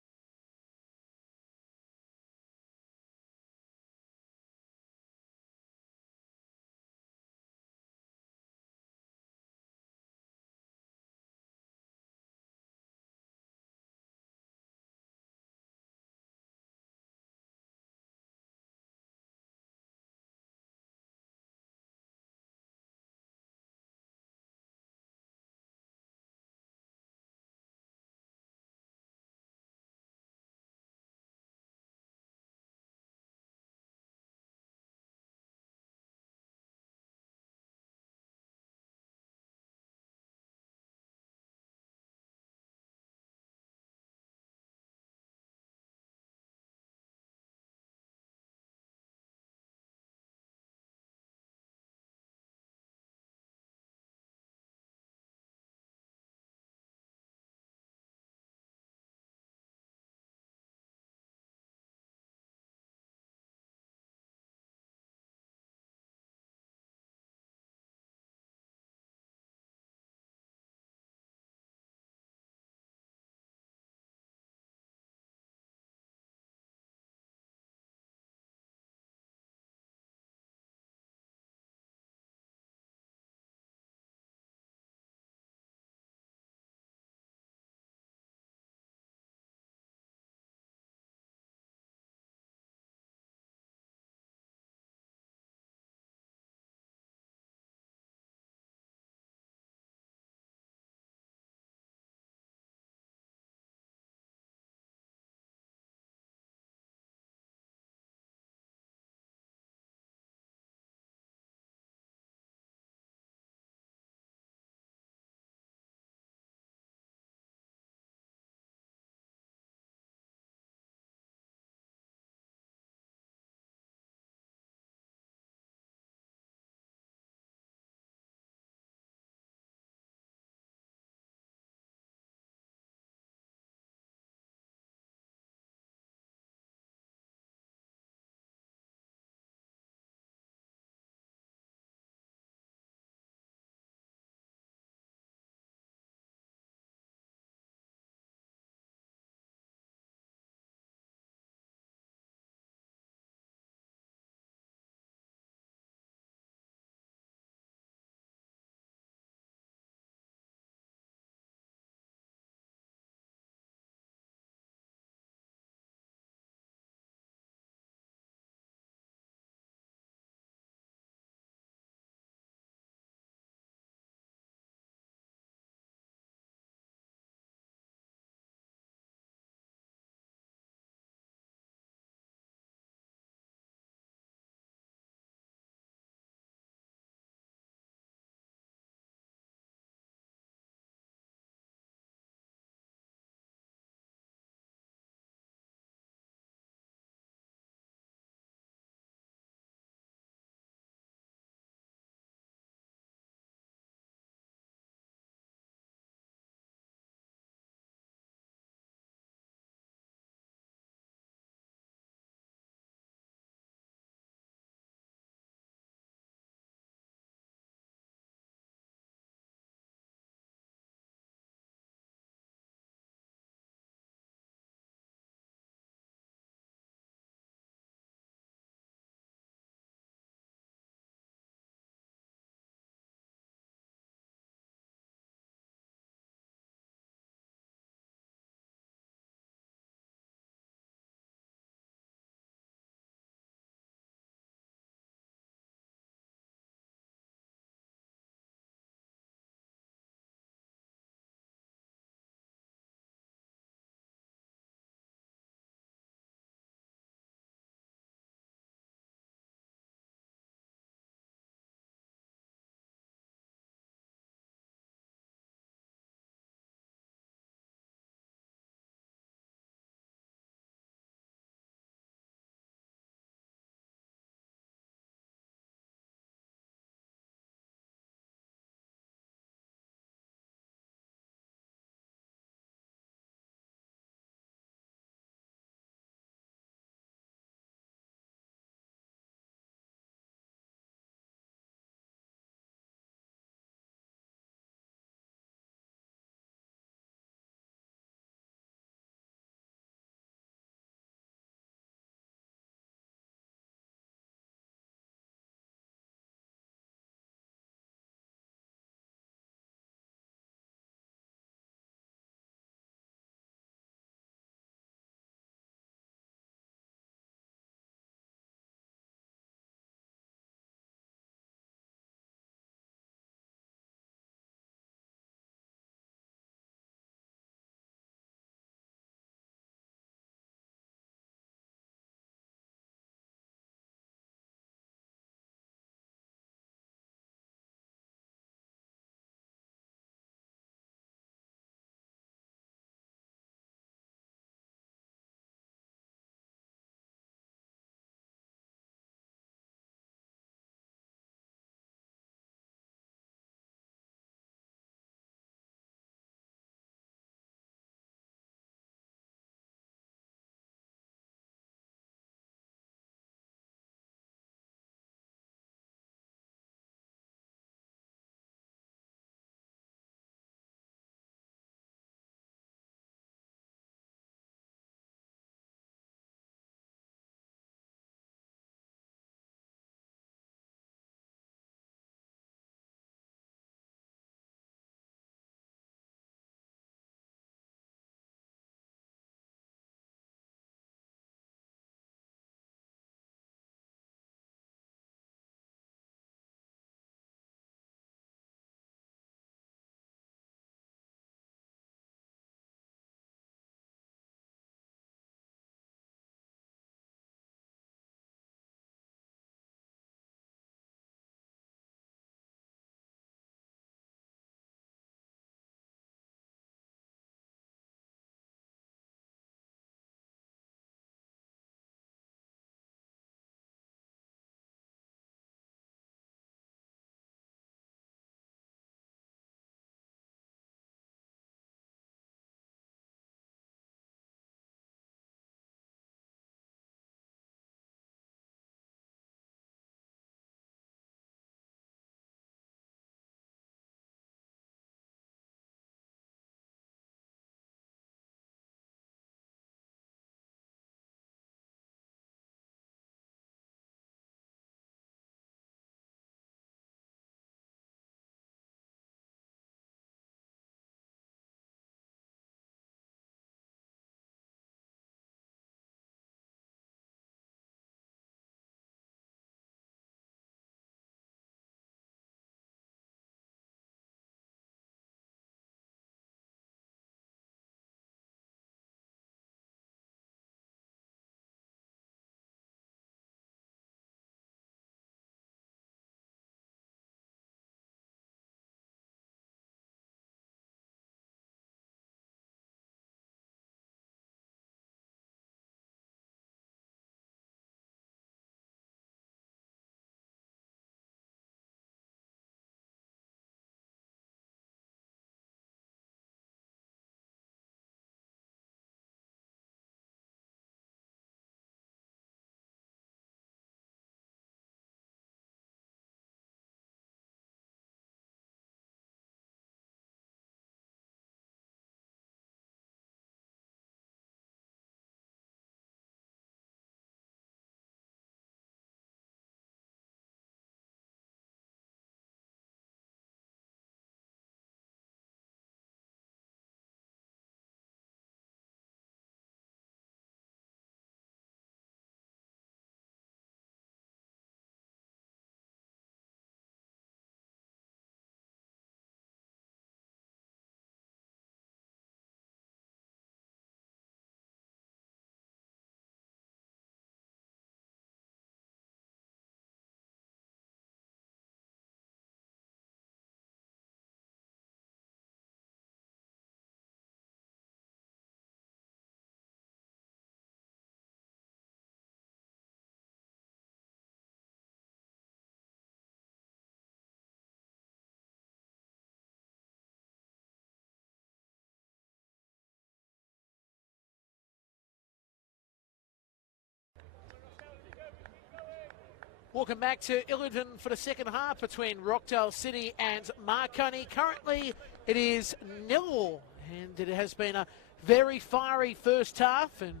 Welcome back to Illiton for the second half between Rockdale City and Marconi. Currently, it is 0-0, and it has been a very fiery first half, and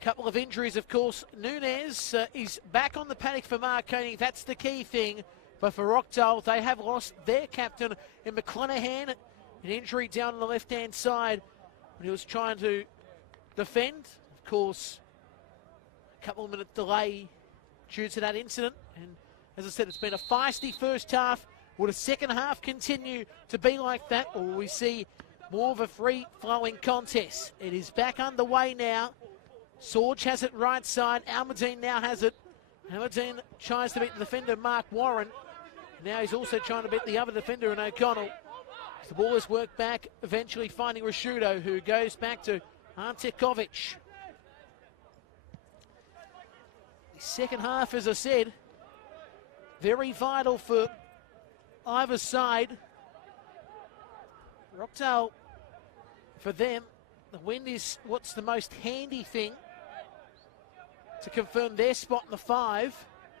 a couple of injuries, of course. Nunez is back on the paddock for Marconi. That's the key thing. But for Rockdale, they have lost their captain in McClanahan, an injury down on the left-hand side when he was trying to defend. Of course, a couple of minute delay due to that incident, and as I said, it's been a feisty first half. Will the second half continue to be like that, or will we see more of a free-flowing contest? It is back underway now. Sorge has it right side. Almadine now has it. Almadine tries to beat the defender, Mark Warren. Now he's also trying to beat the other defender in O'Connell. The ball is worked back, eventually finding Rashudo, who goes back to Antekovic. Second half, as I said, very vital for either side. Rockdale, for them, the win is what's the most handy thing to confirm their spot in the 5.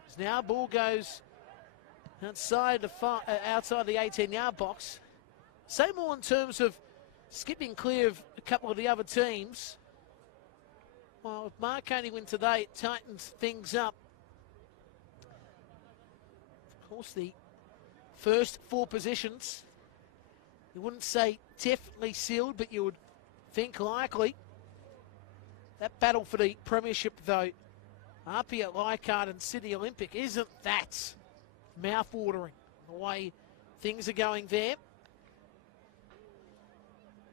As now ball goes outside the 18-yard box. Say more in terms of skipping clear of a couple of the other teams. Well, if Marconi win today, it tightens things up. Of course, the first 4 positions, you wouldn't say definitely sealed, but you would think likely. That battle for the premiership, though, Apia, Leichhardt and Sydney Olympic, isn't that mouth-watering the way things are going there?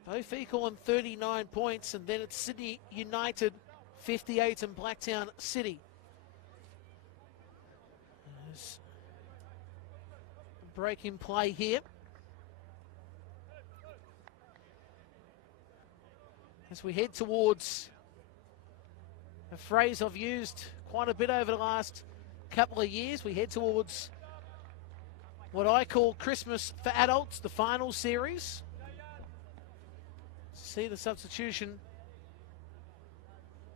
Both equal on 39 points, and then it's Sydney United 58 and Blacktown City. There's a break in play here. As we head towards a phrase I've used quite a bit over the last couple of years, we head towards what I call Christmas for adults, the final series. See the substitution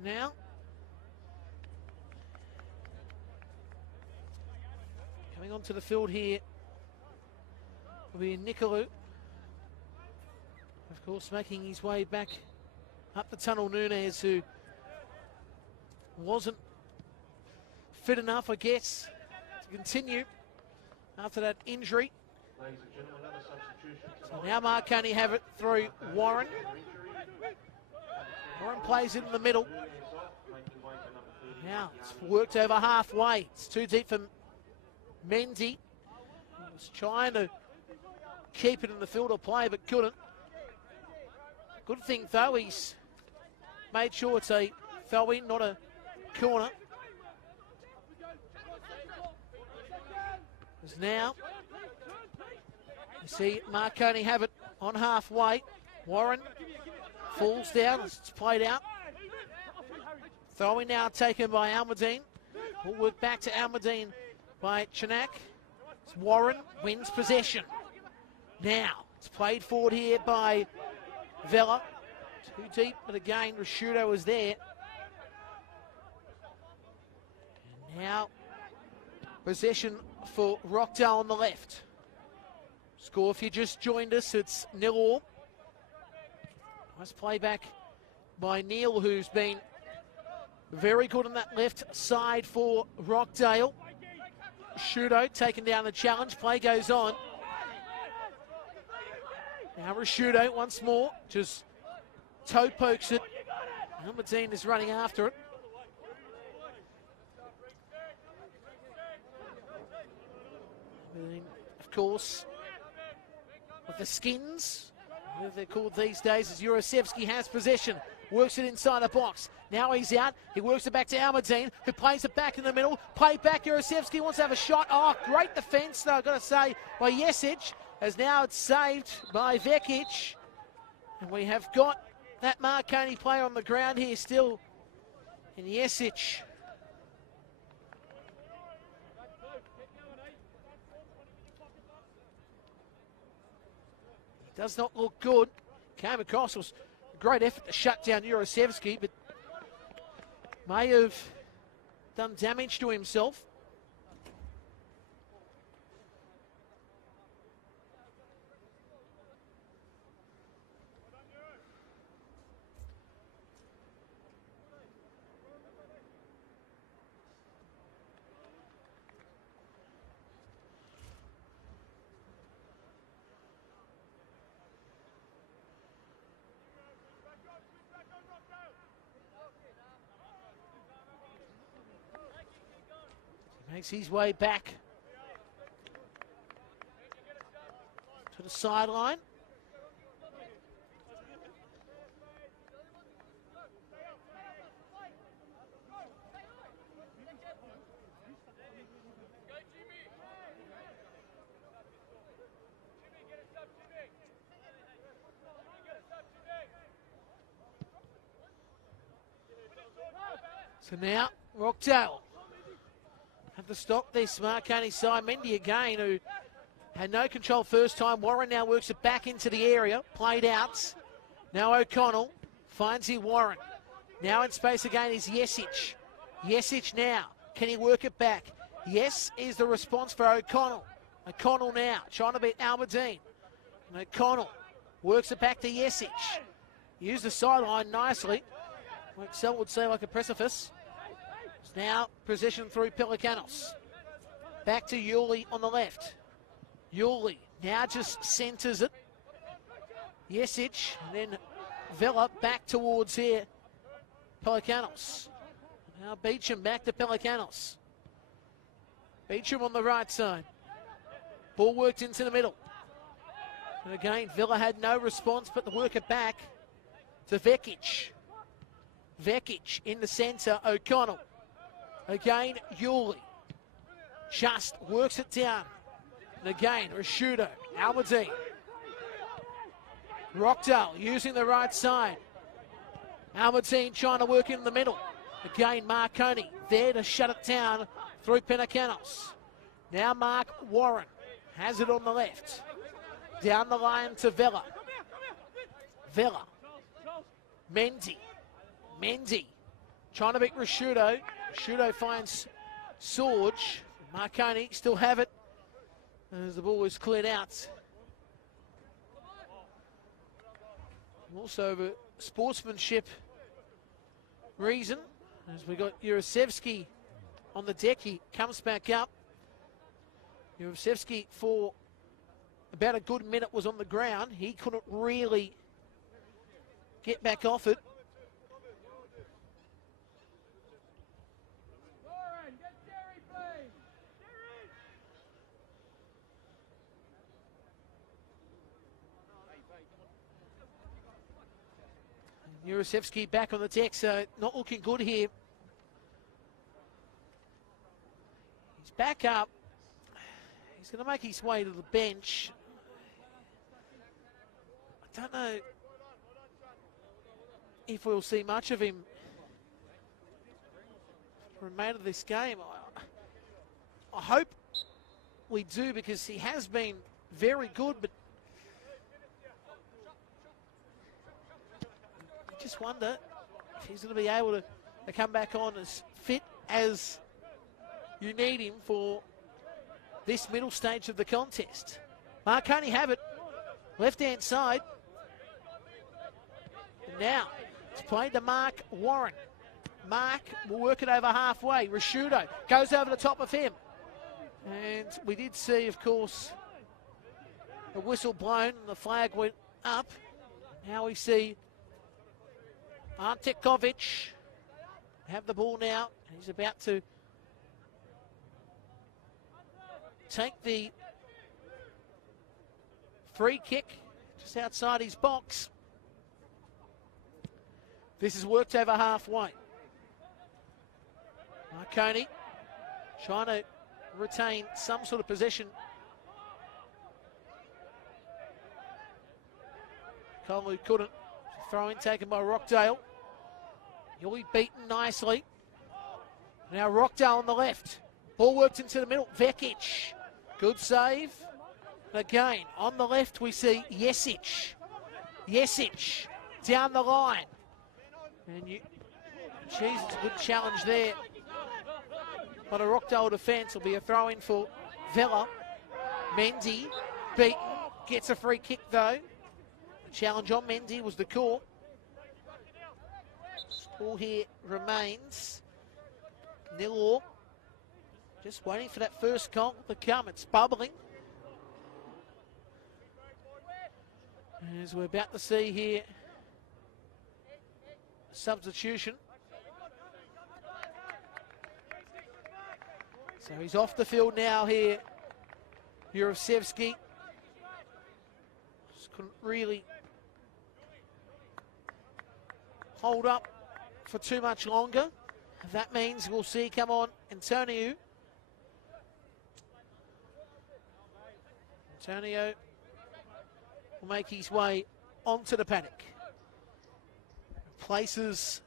now. Coming onto the field here will be Nicolou. Of course, making his way back up the tunnel, Nunez, who wasn't fit enough, I guess, to continue after that injury. Ladies and gentlemen, another substitution. So now Marconi have it through Warren. Warren plays it in the middle. Now it's worked over halfway. It's too deep for Mendy. He was trying to keep it in the field of play, but couldn't. Good thing, though, he's made sure it's a throw in, not a corner. As now, you see Marconi have it on halfway. Warren falls down as it's played out. Throwing now taken by Almadine. Will work back to Almadine by Chanak. Warren wins possession. Now it's played forward here by Vella. Too deep, but again Rashudo was there. And now possession for Rockdale on the left. Score if you just joined us, it's 0-0. Nice play back by Neil, who's been very good on that left side for Rockdale. Rashudo taking down the challenge. Play goes on. Now Rashudo once more, just toe pokes it. Almadine is running after it. Of course, with the skins, whatever they're called these days, as Jurasevski has possession. Works it inside the box. Now he's out. He works it back to Almadine, who plays it back in the middle. Play back. Jurasevski wants to have a shot. Oh, great defence, though, I've got to say, by Jesic, as now it's saved by Vekic. And we have got that Marconi player on the ground here still in Jesic. He does not look good. Came across, was a great effort to shut down Jurasevski, but may have done damage to himself. Makes his way back to the sideline. So now, Rockdale have to stop this Marconi side. Mendy again, who had no control first time. Warren now works it back into the area. Played out. Now O'Connell finds here Warren. Now in space again is Yesic. Yesic now. Can he work it back? Yes is the response for O'Connell. O'Connell now trying to beat Almerdine. And O'Connell works it back to Yesic. Use the sideline nicely. Like some would say, like a precipice. It's now possession through Pelicanos. Back to Yuli on the left. Yuli now just centres it. Yesic, and then Vela back towards here. Pelicanos. Now Beecham back to Pelicanos. Beecham on the right side. Ball worked into the middle. And again, Villa had no response, but to work it back to Vekic. Vekic in the centre, O'Connell. Again, Yuli. Just works it down. And again, Rashudo, Almerdine. Rockdale using the right side. Almerdine trying to work in the middle. Again, Marconi there to shut it down through Pelicanos. Now Mark Warren has it on the left. Down the line to Vela. Vela. Mendy trying to beat Rashudo. Rashudo finds Sorge. Marconi still have it as the ball was cleared out. Also for sportsmanship reason, as we got Jurasevsky on the deck, he comes back up. Jurasevsky for about a good minute was on the ground. He couldn't really get back off it. Jurasevsky back on the deck, so not looking good here. He's back up. He's going to make his way to the bench. I don't know if we'll see much of him for the remainder of this game. I hope we do, because he has been very good, but I just wonder if he's going to be able to come back on as fit as you need him for this middle stage of the contest. Marconi have it. Left-hand side. And now it's played to Mark Warren. Mark will work it over halfway. Rashudo goes over the top of him. And we did see, of course, the whistle blown and the flag went up. Now we see Antekovic have the ball now. He's about to take the free kick just outside his box. This is worked over halfway. Marconi trying to retain some sort of possession. Conley couldn't. Throw in taken by Rockdale. Yuli beaten nicely. Now Rockdale on the left. Ball worked into the middle. Vekic. Good save. Again, on the left we see Yesic. Yesic down the line. And it's a good challenge there. But a Rockdale defence will be a throw-in for Vela. Mendy beaten. Gets a free kick though. The challenge on Mendy was the call. Score here remains 0-0. Just waiting for that first goal to come. It's bubbling. As we're about to see here, substitution. So he's off the field now here. Jurasevsky just couldn't really hold up for too much longer. That means we'll see come on Antonio. Antonio will make his way onto the paddock. Places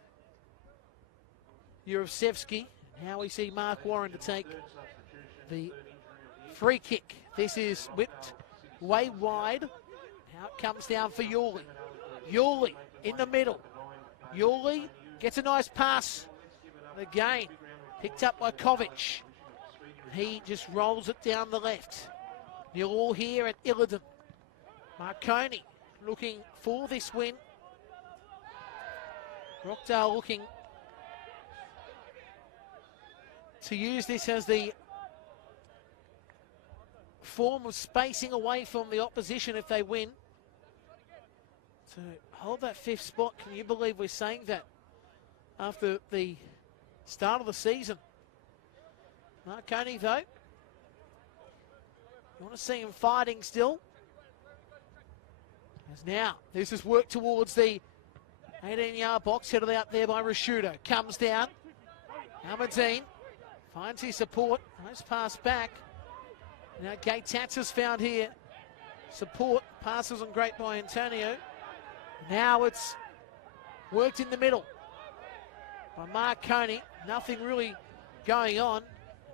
Jurasevsky. Now we see Mark Warren to take the free kick. This is whipped way wide. Now it comes down for Yuli. Yuli in the middle. Yuli gets a nice pass. Again, picked up by Kovic. He just rolls it down the left. You're all here at Illidan. Marconi looking for this win. Rockdale looking to use this as the form of spacing away from the opposition if they win. To hold that fifth spot, can you believe we're saying that after the start of the season? Marconi, though, you want to see him fighting still. As now, this is work towards the 18-yard box, headed out there by Rashudo. Comes down. Almadine finds his support. Nice pass back. Now Gaetats is found here. Support. Passes on great by Antonio. Now it's worked in the middle by Marconi. Nothing really going on.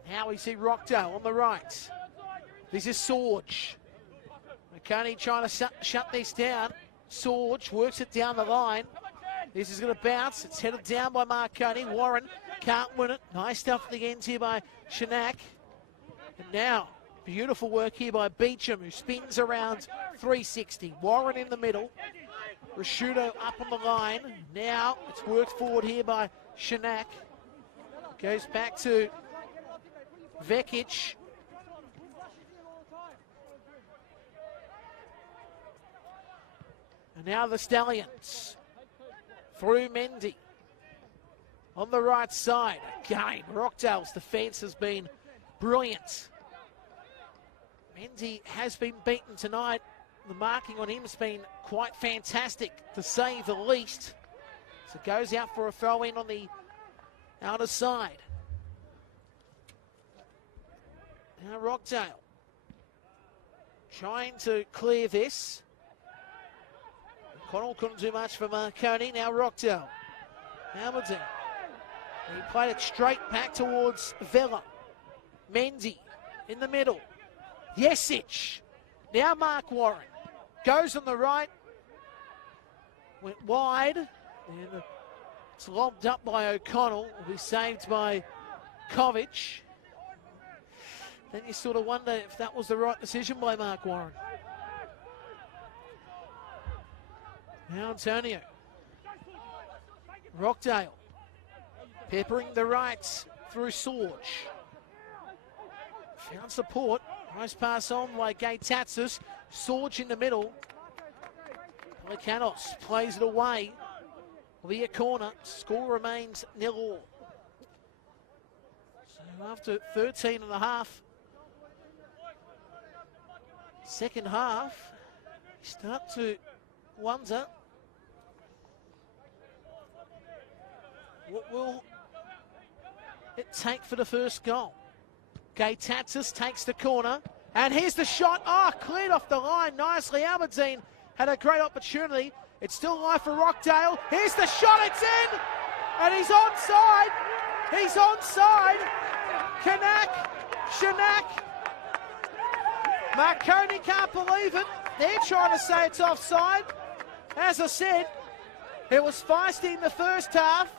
Now we see Rockdale on the right. This is Sorge. Marconi trying to shut this down. Sorge works it down the line. This is going to bounce. It's headed down by Marconi. Warren can't win it. Nice stuff at the end here by Shanak. And now, beautiful work here by Beecham, who spins around 360. Warren in the middle. Rashudo up on the line. Now it's worked forward here by Shanak. Goes back to Vekic. And now the Stallions. Through Mendy. On the right side. Again, Rockdale's defence has been brilliant. Mendy has been beaten tonight. The marking on him has been quite fantastic, to say the least. So goes out for a throw-in on the outer side. Now Rockdale trying to clear this. Connell couldn't do much for Marconi. Now Rockdale. Hamilton. He played it straight back towards Vela. Mendy in the middle. Jesic. Now Mark Warren. Goes on the right. Went wide. And it's lobbed up by O'Connell. Will be saved by Kovic. Then you sort of wonder if that was the right decision by Mark Warren. Now Antonio. Rockdale. Peppering the rights through Sorge. Found support. Nice pass on by Gaetatsis. Sorge in the middle. Pelikanos plays it away. Will be a corner. Score remains 0-0. So after 13 and a half, second half, you start to wonder what will it take for the first goal. Gaetatsis takes the corner, and here's the shot. Oh, cleared off the line nicely. Aberdeen had a great opportunity. It's still live for Rockdale. Here's the shot, it's in! And he's onside! He's onside! Shanak. Marconi can't believe it. They're trying to say it's offside. As I said, it was feisty in the first half.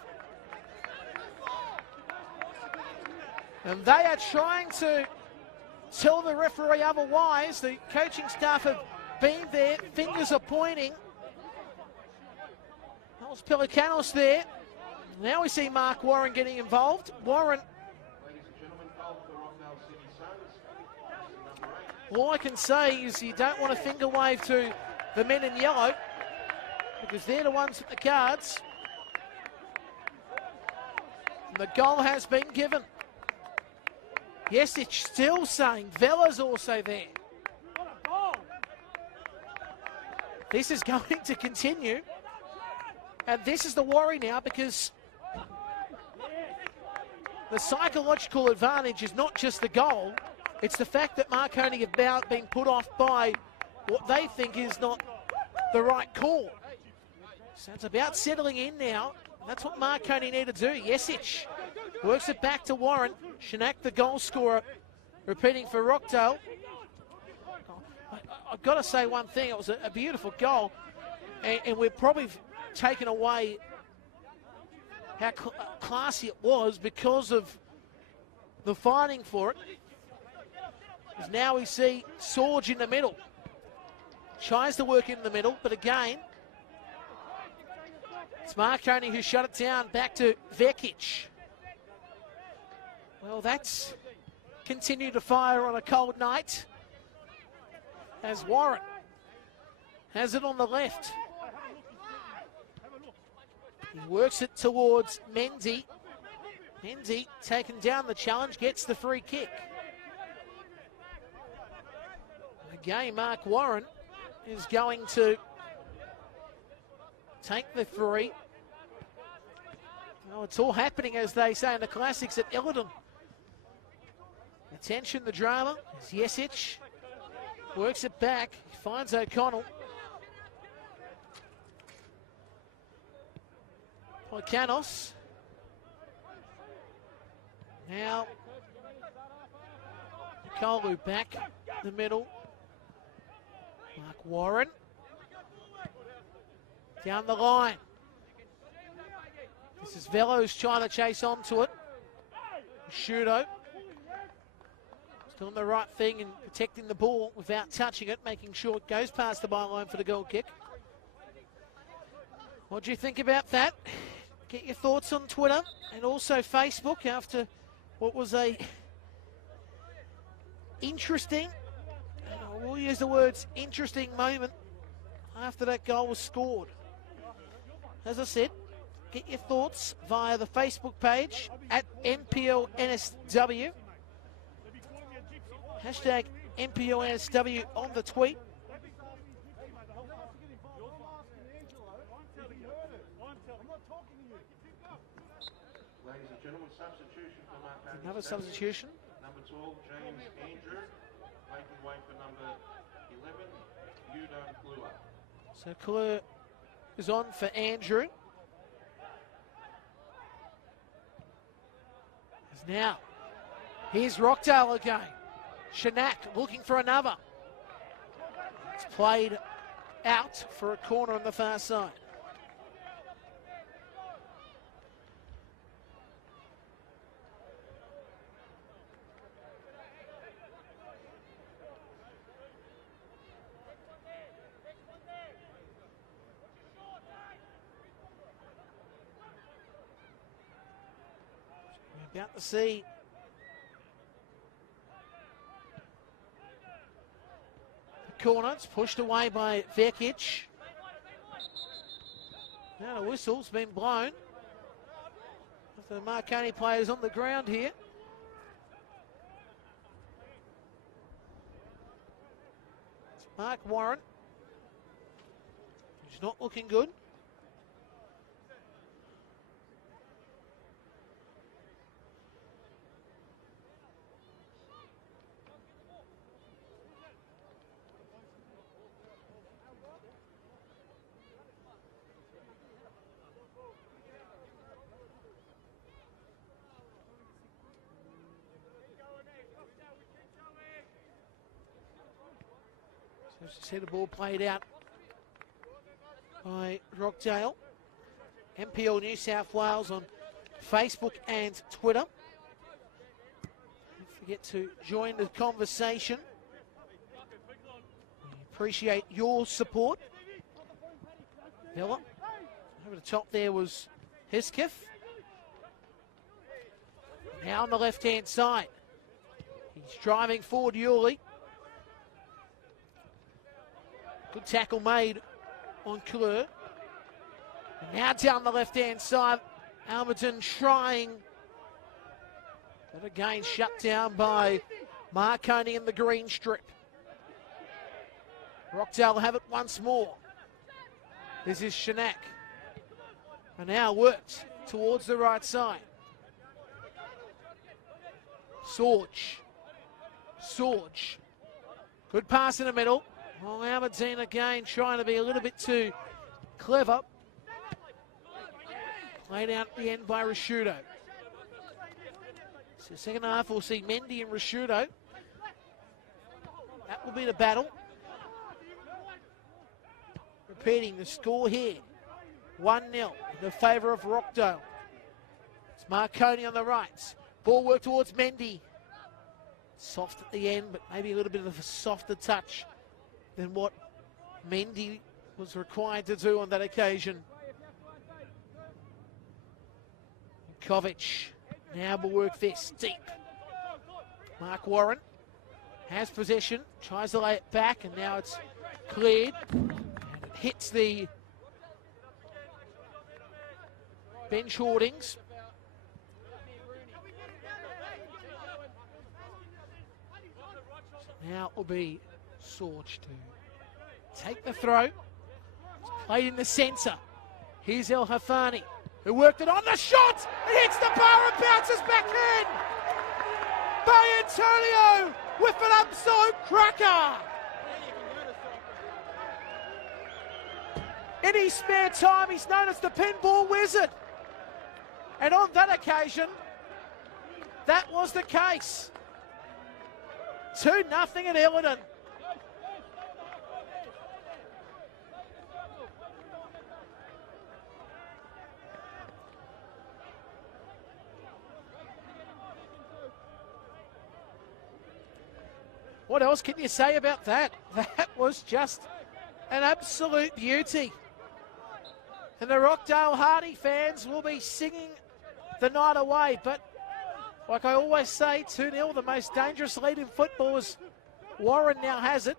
And they are trying to tell the referee otherwise. The coaching staff have been there. Fingers are pointing. That was Pelikanos there. Now we see Mark Warren getting involved. Warren. All I can say is you don't want to finger wave to the men in yellow, because they're the ones with the cards. And the goal has been given. Yesic still saying Vela's also there. This is going to continue. And this is the worry now, because the psychological advantage is not just the goal, it's the fact that Marconi have been put off by what they think is not the right call. So it's about settling in now. That's what Marconi need to do. Yesic works it back to Warren. Shanak, the goal scorer, repeating for Rockdale. I've got to say one thing. It was a beautiful goal, and we've probably taken away how classy it was because of the fighting for it. Because now we see Sorge in the middle. Tries to work in the middle, but again, it's Marconi who shut it down. Back to Vekic. Well, that's continued to fire on a cold night, as Warren has it on the left. He works it towards Mendy. Mendy taking down the challenge, gets the free kick. Again, Mark Warren is going to take the free. Well, it's all happening, as they say in the classics, at Illiton. The tension, the drama, is Yesic. Works it back, finds O'Connell. Poikanos. Now, Nikolu back the middle. Mark Warren. Down the line. This is Velos trying to chase onto it. Shudo. Doing the right thing and protecting the ball without touching it, making sure it goes past the byline for the goal kick. What do you think about that? Get your thoughts on Twitter and also Facebook after what was a interesting, we'll use the words interesting moment after that goal was scored. As I said, get your thoughts via the Facebook page at NPLNSW. Hashtag NPLNSW on the tweet. Ladies and gentlemen, substitution for Marconi. Another substitution. Number 12, James Andrew, making way for number 11, Udon Klua. So Klua is on for Andrew. Now, here's Rockdale again. Shanak looking for another. It's played out for a corner on the far side. We're about to see the corner. It's pushed away by Vekic. Now the whistle's been blown. The Marconi players on the ground here. It's Mark Warren. He's not looking good. As you see the ball played out by Rockdale. MPL New South Wales on Facebook and Twitter. Don't forget to join the conversation. We appreciate your support. Villa. Over the top there was Hiskiff. Now on the left-hand side. He's driving forward, Yuli. Good tackle made on Klur. Now down the left-hand side, Alberton trying But again, shut down by Marconi in the green strip. Rockdale have it once more. This is Shinak. And now works towards the right side. Sorge. Good pass in the middle. Well, Aberdeen again trying to be a little bit too clever. Played out at the end by Rashudo. So second half we'll see Mendy and Rashudo. That will be the battle. Repeating the score here. 1-0 in the favour of Rockdale. It's Marconi on the right. Ball work towards Mendy. Soft at the end, but maybe a little bit of a softer touch than what Mendy was required to do on that occasion. Kovic now will work this deep. Mark Warren has possession, tries to lay it back, and now it's cleared. And it hits the bench hoardings. Now it will be Sorge to take the throw. It's played in the centre. Here's El Hafani, who worked it on the shot. It hits the bar and bounces back in. By Antonio with an absolute cracker. In his spare time, he's known as the pinball wizard. And on that occasion, that was the case. 2-0 at Illiton. What else can you say about that? That was just an absolute beauty. And the Rockdale Hardy fans will be singing the night away. But like I always say, 2-0, the most dangerous lead in football is Warren now has it.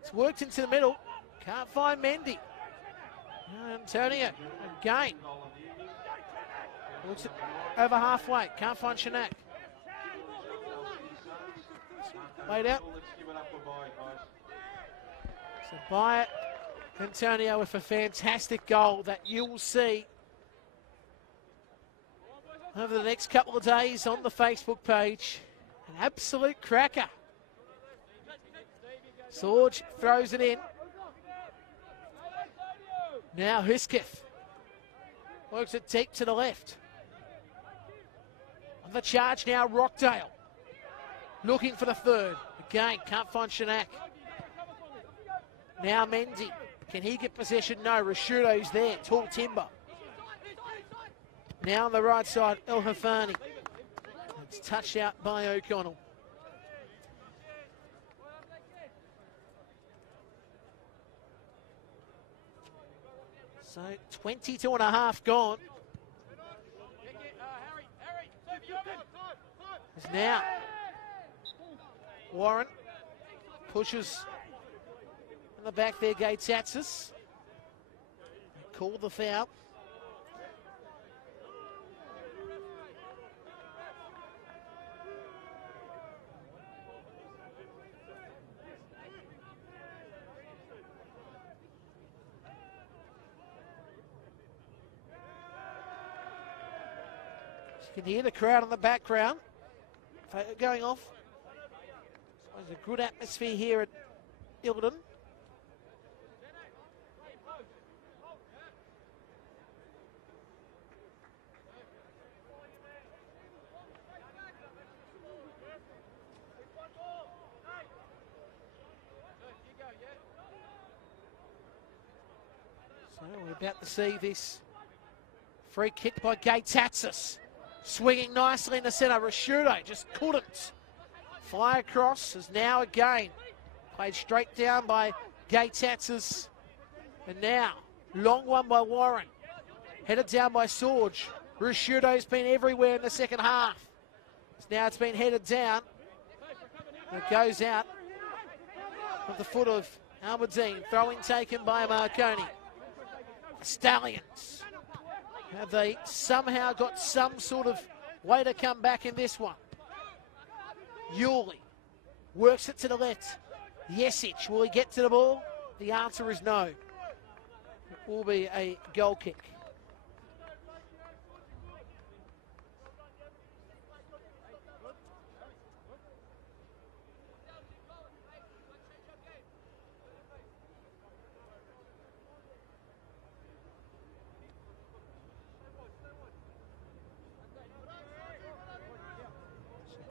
It's worked into the middle. Can't find Mendy. Antonio again. Looks over halfway. Can't find Shinak. Laid out. So by it, Antonio with a fantastic goal that you will see over the next couple of days on the Facebook page. An absolute cracker. Sorge throws it in. Now Husketh works it deep to the left. On the charge now, Rockdale. Looking for the third. Again, can't find Shinak. Now Mendy. Can he get possession? No, Rashudo's there. Tall timber. Now on the right side, El Hafani. It's touched out by O'Connell. So 22 and a half gone. As now Warren pushes in the back there, Gates-Atsis. Called the foul. You can hear the crowd in the background going off. There's a good atmosphere here at Ilden. So we're about to see this free kick by Gates-Atsis. Swinging nicely in the centre. Rashudo just couldn't. Fly across is now again played straight down by Gates-Atsis. And now, long one by Warren. Headed down by Sorge. Rashudo's been everywhere in the second half. Now it's been headed down. And it goes out at the foot of Aberdeen. Throw-in taken by Marconi. Stallions. Have they somehow got some sort of Way to come back in this one. Yuli works it to the left. Yesic, will he get to the ball? The answer is no. It will be a goal kick.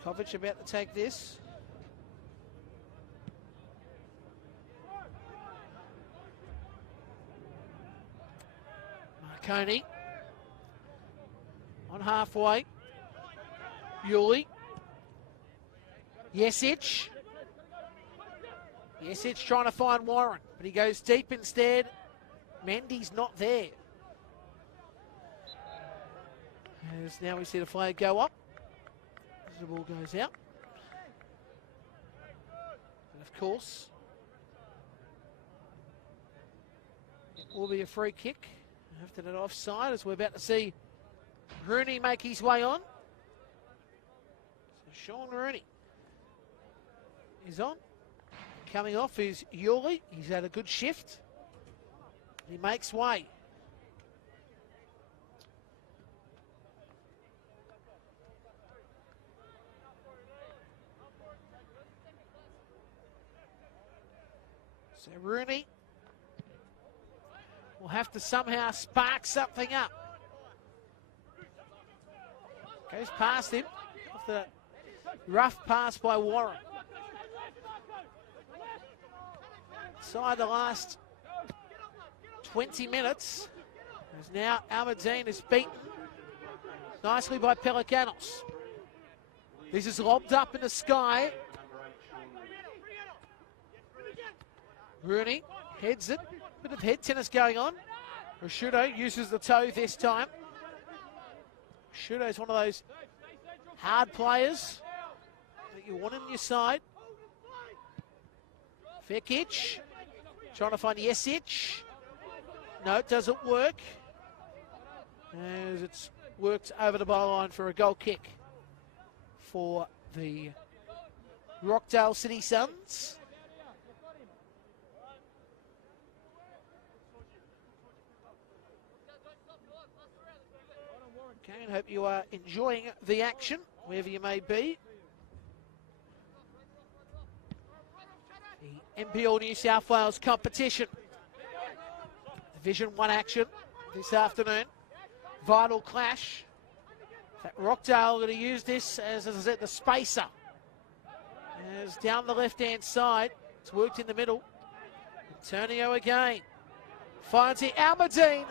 Kovic about to take this. Marconi on halfway. Yuli. Yesic. Yesic trying to find Warren, but he goes deep instead. Mendy's not there. As now we see the flag go up. The ball goes out. And of course, it will be a free kick after that offside, as we're about to see Rooney make his way on. So Sean Rooney is on. Coming off is Yuli. He's had a good shift. He makes way. So Rooney will have to somehow spark something up. Goes past him. Off the rough pass by Warren. Inside the last 20 minutes. As now Almadine is beaten nicely by Pelicanos. This is lobbed up in the sky. Rooney heads it. Bit of head tennis going on. Rashudo uses the toe this time. Rashudo's one of those hard players that you want in your side. Vekic trying to find Yesic. No, it doesn't work. As it's worked over the byline for a goal kick for the Rockdale City Suns. Okay, and hope you are enjoying the action, wherever you may be. The NPL New South Wales competition. Division 1 action this afternoon. Vital clash. Rockdale are going to use this as I said, the spacer. As down the left-hand side. It's worked in the middle. Antonio again. Finds it. Almadine,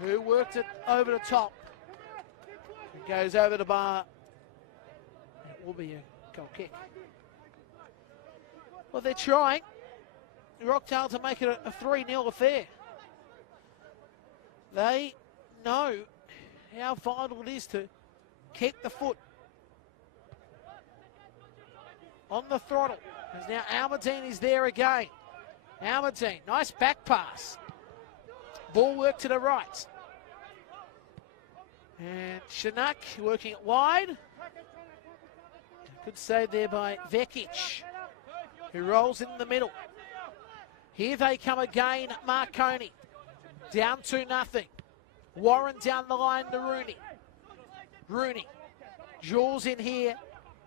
who worked it over the top. It goes over the bar. It will be a goal kick. Well, they're trying, Rockdale, to make it a 3-0 affair. They know how vital it is to keep the foot on the throttle. As now Almadine is there again. Almadine, nice back pass. Ball work to the right. And Chinook working it wide. Good save there by Vekic, who rolls in the middle. Here they come again, Marconi. Down 2-0. Warren down the line to Rooney. Rooney draws in here.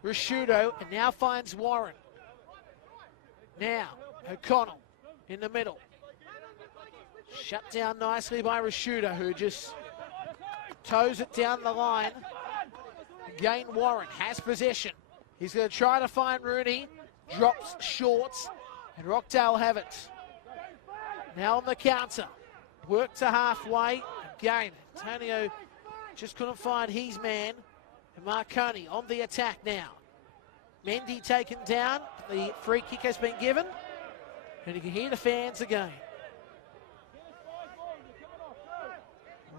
Rashudo, and now finds Warren. Now, O'Connell in the middle. Shut down nicely by Rashudo, who just toes it down the line. Again, Warren has possession. He's going to try to find Rooney. Drops short, and Rockdale have it. Now on the counter. Work to halfway. Again, Antonio just couldn't find his man. And Marconi on the attack now. Mendy taken down. The free kick has been given. And you can hear the fans again.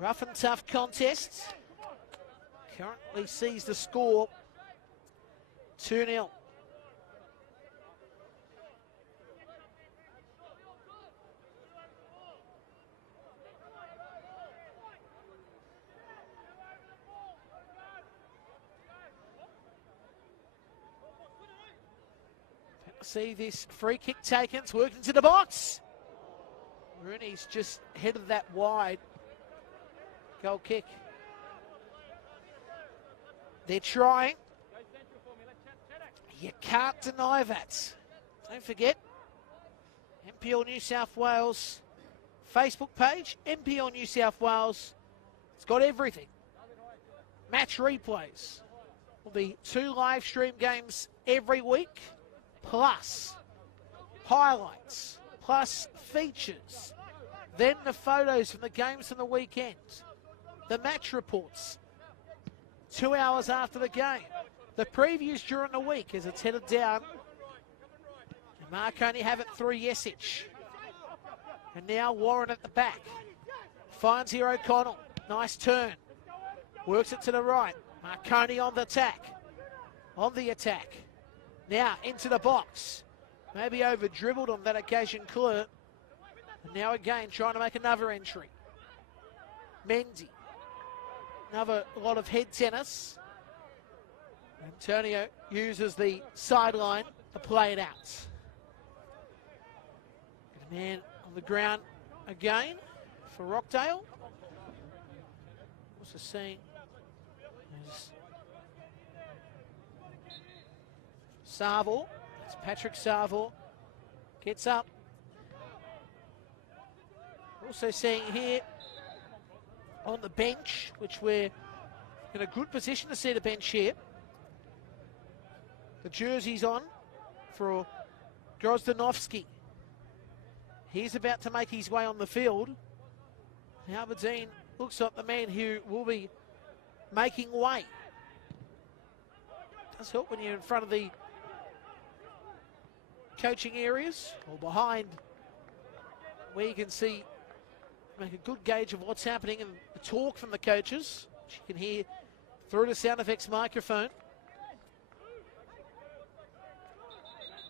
Rough and tough contest. Currently sees the score 2-0. see this free kick taken. It's worked into the box. Rooney's just headed that wide. Goal kick. They're trying. You can't deny that. Don't forget, NPL New South Wales Facebook page, NPL New South Wales. It's got everything. Match replays. Will be 2 live stream games every week, plus highlights, plus features. Then the photos from the games from the weekend. The match reports 2 hours after the game. The previews during the week as it's headed down. And Marconi have it through Yesic. And now Warren at the back. Finds here O'Connell. Nice turn. Works it to the right. Marconi on the attack. On the attack. Now into the box. Maybe over dribbled on that occasion, Clerk. And now again trying to make another entry. Mendy. Another lot of head tennis. Antonio uses the sideline to play it out. A man on the ground again for Rockdale. Also seeing Savor. It's Patrick Savor. Gets up. Also seeing here on the bench, which we're in a good position to see the bench here. The jersey's on for Grozdanovsky. He's about to make his way on the field. Aberdeen looks like the man who will be making way. Does help when you're in front of the coaching areas or behind where you can see, make a good gauge of what's happening and the talk from the coaches, which you can hear through the sound effects microphone.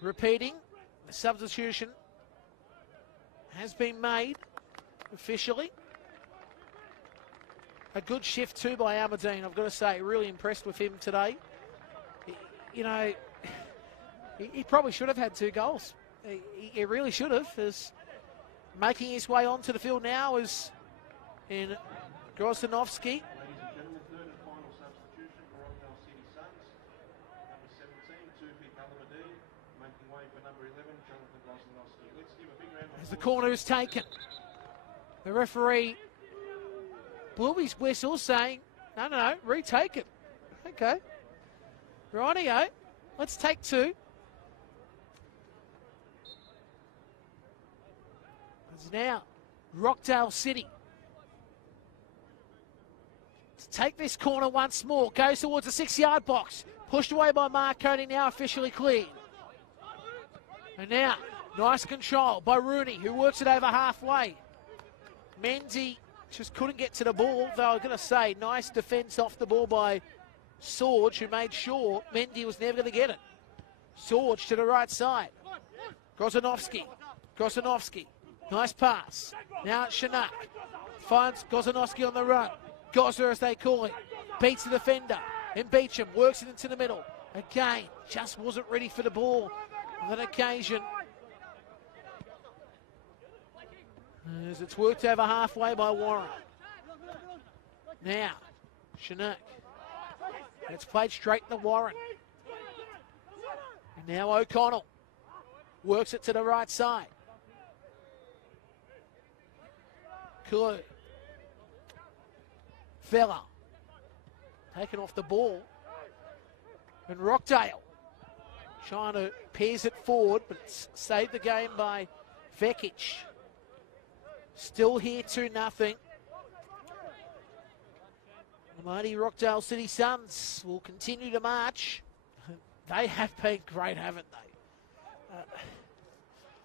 Repeating, the substitution has been made officially. A good shift too by Aberdeen, I've got to say. Really impressed with him today. You know, he probably should have had 2 goals. He really should have. As making his way onto the field now is in Grozdanovsky. As the corner is taken, the referee blew his whistle saying, no, retake it. Okay. Rightio, let's take 2. It's now Rockdale City to take this corner once more. Goes towards the 6-yard box. Pushed away by Marconi, now officially cleared. And now, nice control by Rooney, who works it over halfway. Mendy just couldn't get to the ball, though I'm going to say, nice defence off the ball by Sorge, who made sure Mendy was never going to get it. Sorge to the right side. Grozdanovsky. Nice pass. Now it's Shinak. Finds Grozdanovsky on the run. Gosler, as they call him. Beats the defender. And Beecham works it into the middle. Again, just wasn't ready for the ball on that occasion. As it's worked over halfway by Warren. Now, Shinak. It's played straight to Warren. And now O'Connell works it to the right side. Clue. Fella. Taken off the ball. And Rockdale trying to pierce it forward, but it's saved the game by Vekic. Still here 2-0. The mighty Rockdale City Suns will continue to march. They have been great, haven't they?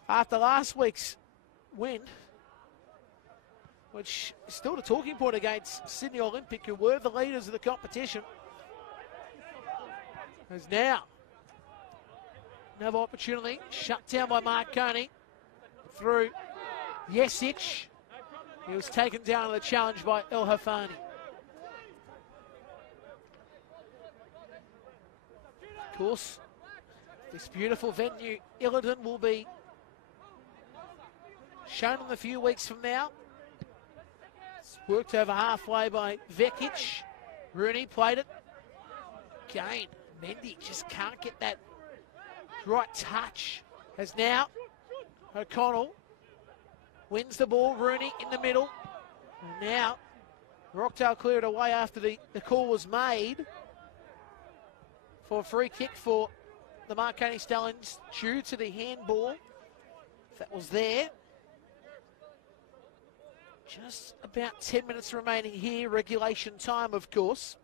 After last week's win, which is still the talking point against Sydney Olympic, who were the leaders of the competition, as now another opportunity shut down by Marconi through Yesic. He was taken down on the challenge by El Hafani. Of course, This beautiful venue, Illiton, will be shown in a few weeks from now. It's worked over halfway by Vekic. Rooney played it. Again, Mendy just can't get that right touch. As now, O'Connell wins the ball. Rooney in the middle. And now, Rockdale cleared away after the call was made for a free kick for the Marconi Stallions due to the handball that was there. Just about 10 minutes remaining here, regulation time, of course.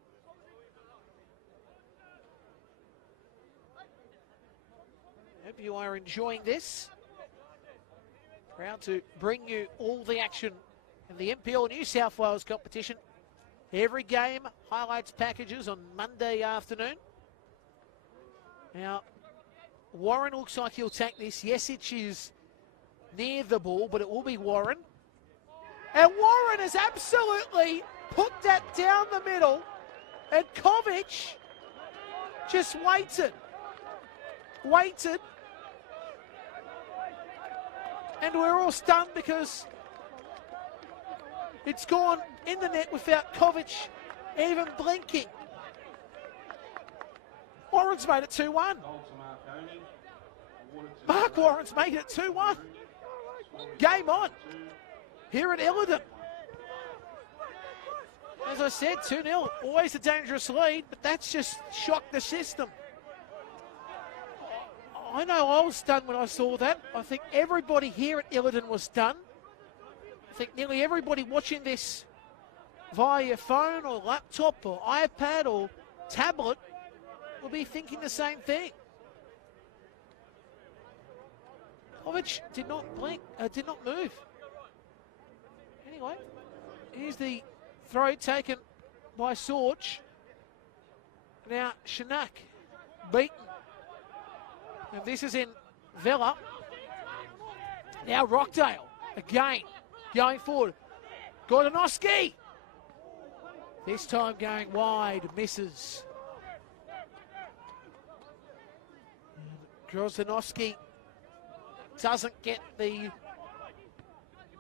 Hope you are enjoying this. Proud to bring you all the action in the NPL New South Wales competition. Every game, highlights packages on Monday afternoon. Now, Warren looks like he'll take this. Yesic is near the ball, but it will be Warren. And Warren has absolutely put that down the middle. And Kovic just waited. And we're all stunned because it's gone in the net without Kovic even blinking. Warren's made it 2-1. Mark Warren's made it 2-1. Game on here at Illiton. As I said, 2-0. Always a dangerous lead, but that's just shocked the system. I know I was stunned when I saw that. I think everybody here at Illiton was stunned. I think nearly everybody watching this via your phone or laptop or iPad or tablet will be thinking the same thing. Kovic did not blink, did not move. Anyway, here's the throw taken by Sorge. Now Shinak beaten. And this is in Vella. Now Rockdale again going forward. Gordonowski. This time going wide, misses. Grozanowski doesn't get the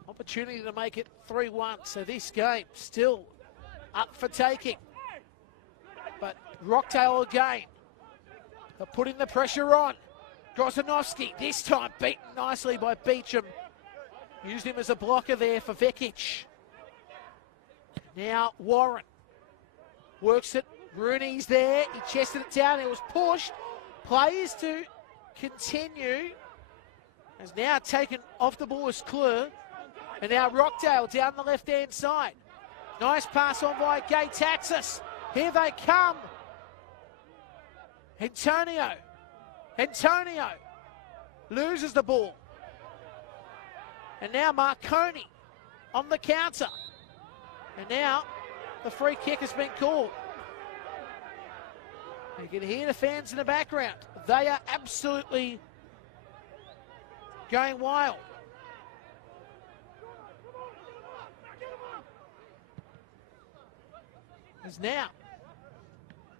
opportunity to make it 3-1. So this game still up for taking. But Rockdale again. They're putting the pressure on. Grozanowski this time beaten nicely by Beecham. Used him as a blocker there for Vekic. Now Warren works it. Rooney's there. He chested it down. It was pushed. Plays to continue. Has now taken off the ball as Klur. And now Rockdale down the left-hand side. Nice pass on by Gay Taxis. Here they come. Antonio loses the ball. And now Marconi on the counter. And now the free kick has been called. You can hear the fans in the background. They are absolutely going wild. Is now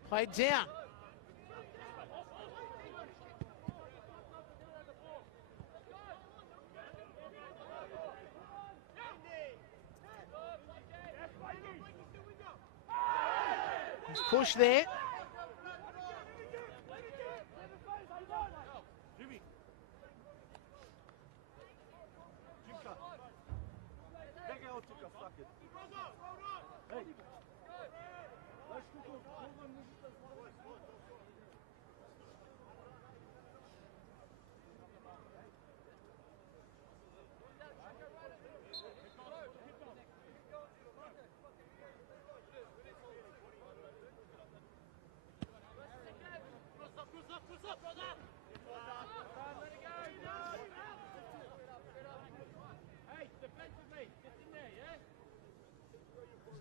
played down. He's pushed there.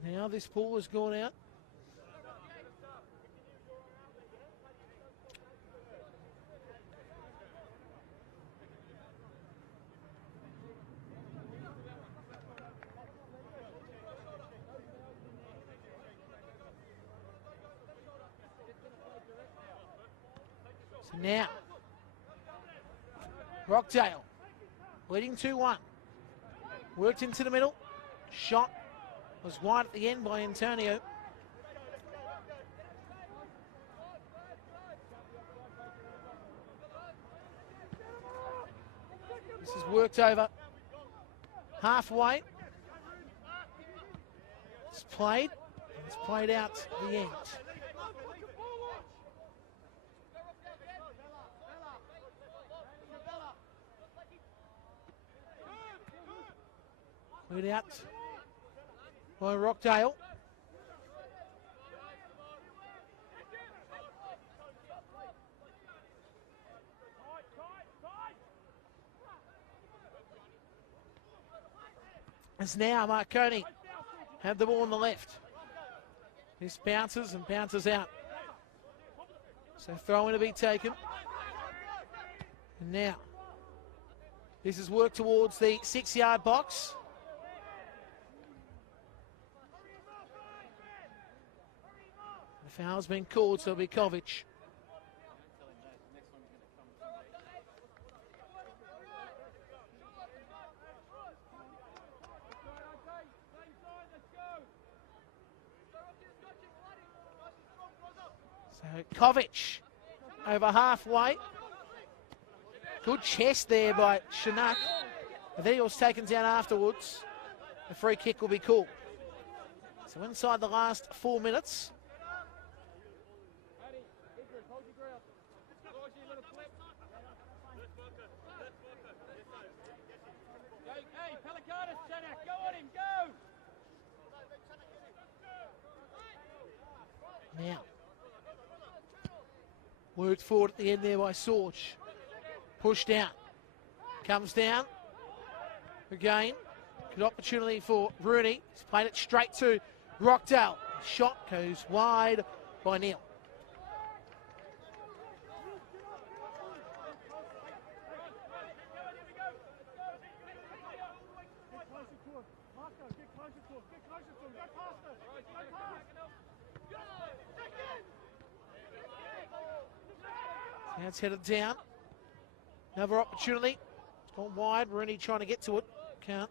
Now this ball has gone out. So now Rockdale leading 2-1. Worked into the middle. Shot was wide at the end by Antonio. This is worked over halfway. It's played. It's played out to the end. Played out by Rockdale. As now Marconi have the ball on the left. This bounces and bounces out. So throw in to be taken. And now this is work towards the 6-yard box. The foul's been called, so it'll be Kovic. So Kovic over halfway. Good chest there by Chinook. But then he was taken down afterwards. The free kick will be called. So inside the last 4 minutes. Now, worked forward at the end there by Sorge. Pushed down. Comes down. Again. Good opportunity for Rooney. He's played it straight to Rockdale. Shot goes wide by Neil. Now it's headed down. Another opportunity. It's gone wide. Rooney trying to get to it. Can't.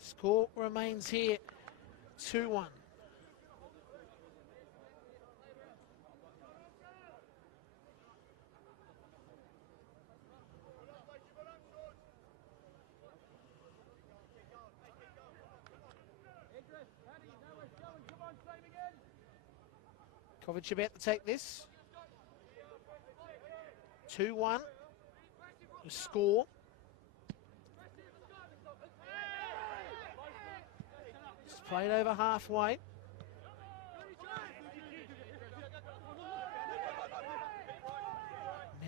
Score remains here 2-1. Kovic about to take this. 2-1. The score. It's played over halfway.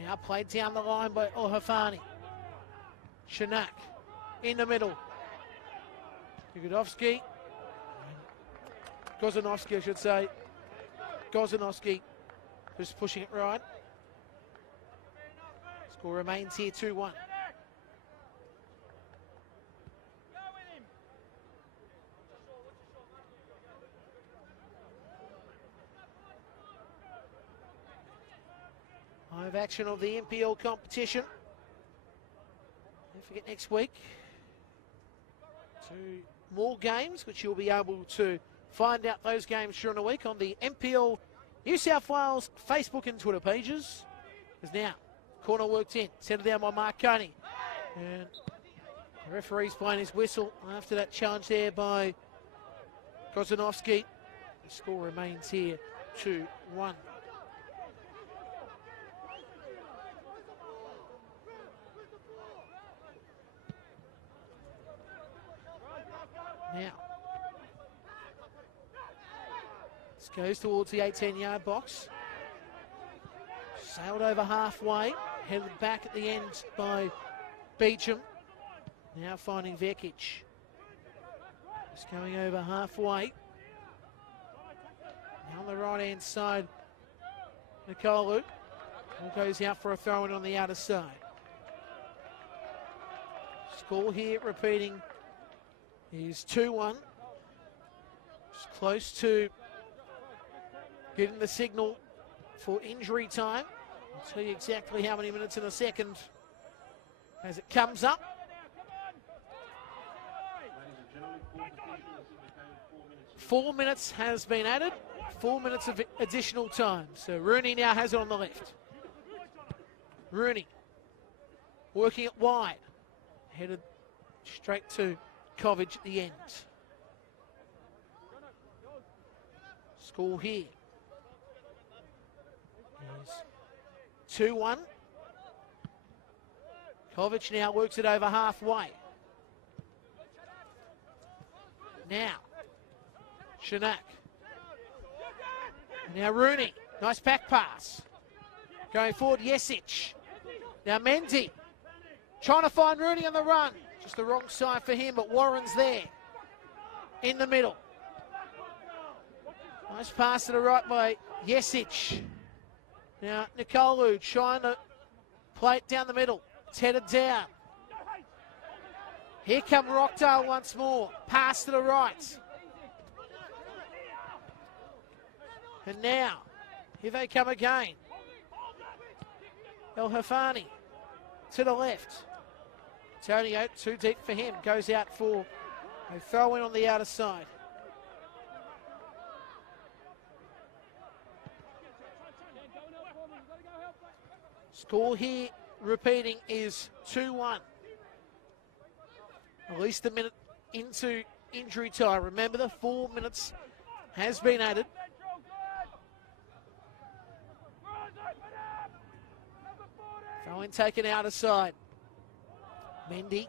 Now played down the line by Ohafani. Chinook in the middle. Yugodovsky. Gozanovsky, I should say. Gozanovsky just pushing it right. Score remains here 2-1. Live action of the NPL competition. Don't forget next week, 2 more games, which you'll be able to find out those games during the week on the NPL New South Wales Facebook and Twitter pages. As now, corner worked in, centered down by Marconi. And the referee's playing his whistle after that challenge there by Gozanovsky. The score remains here 2-1. Now, this goes towards the 18-yard box. Sailed over halfway, headed back at the end by Beecham. Now finding Vekic. Just going over halfway. Now on the right-hand side, Nikolu. Ball goes out for a throw-in on the outer side. Score here, repeating, is 2-1. Just close to getting the signal for injury time. I'll tell you exactly how many minutes in a second as it comes up. Ladies and gentlemen, full completion has indicated 4 minutes. 4 minutes has been added. 4 minutes of additional time. So Rooney now has it on the left. Rooney working it wide. Headed straight to Kovich at the end. Score here is 2-1. Kovich now works it over halfway. Now, Shanak. Now Rooney, nice back pass. Going forward, Jesic. Now Mendy, trying to find Rooney on the run. Just the wrong side for him, but Warren's there. In the middle. Nice pass to the right by Jesic. Now Nikolu trying to play it down the middle. It's headed down. Here come Rockdale once more. Pass to the right. And now, here they come again. El Hafani to the left. Antonio, too deep for him. Goes out for a throw in on the outer side. Score here, repeating, is 2-1. At least a minute into injury time. Remember, the 4 minutes has been added. Throw-in taken out aside. Mendy.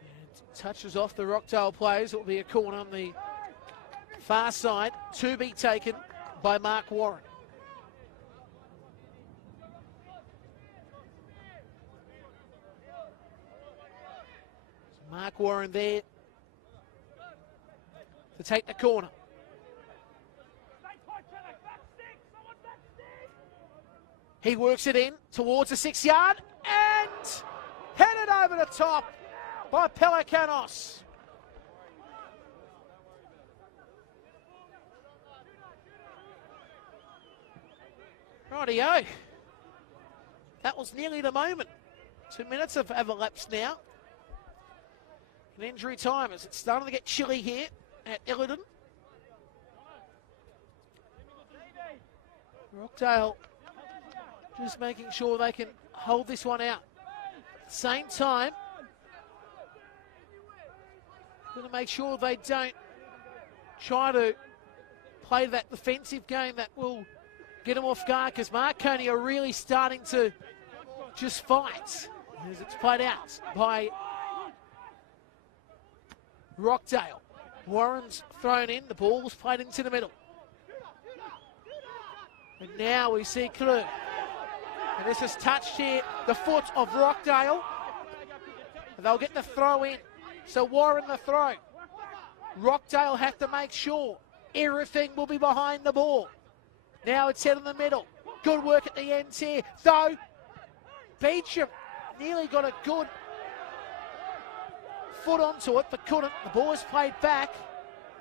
And touches off the Rockdale players. It will be a corner on the far side to be taken by Mark Warren. Mark Warren there to take the corner. He works it in towards the 6 yard and headed over the top by Pelikanos. Rightio. That was nearly the moment. 2 minutes have elapsed now. An injury time as it's starting to get chilly here at Illidan. Rockdale just making sure they can hold this one out. At the same time, going to make sure they don't try to play that defensive game that will get them off guard, because Marconi are really starting to just fight as it's played out by Rockdale. Warren's thrown in, the ball's played into the middle. And now we see Klug. And this is touched here, the foot of Rockdale. And they'll get the throw in. So Warren the throw. Rockdale have to make sure everything will be behind the ball. Now it's set in the middle. Good work at the ends here. Though Beecham nearly got a good foot onto it, but couldn't. The ball is played back.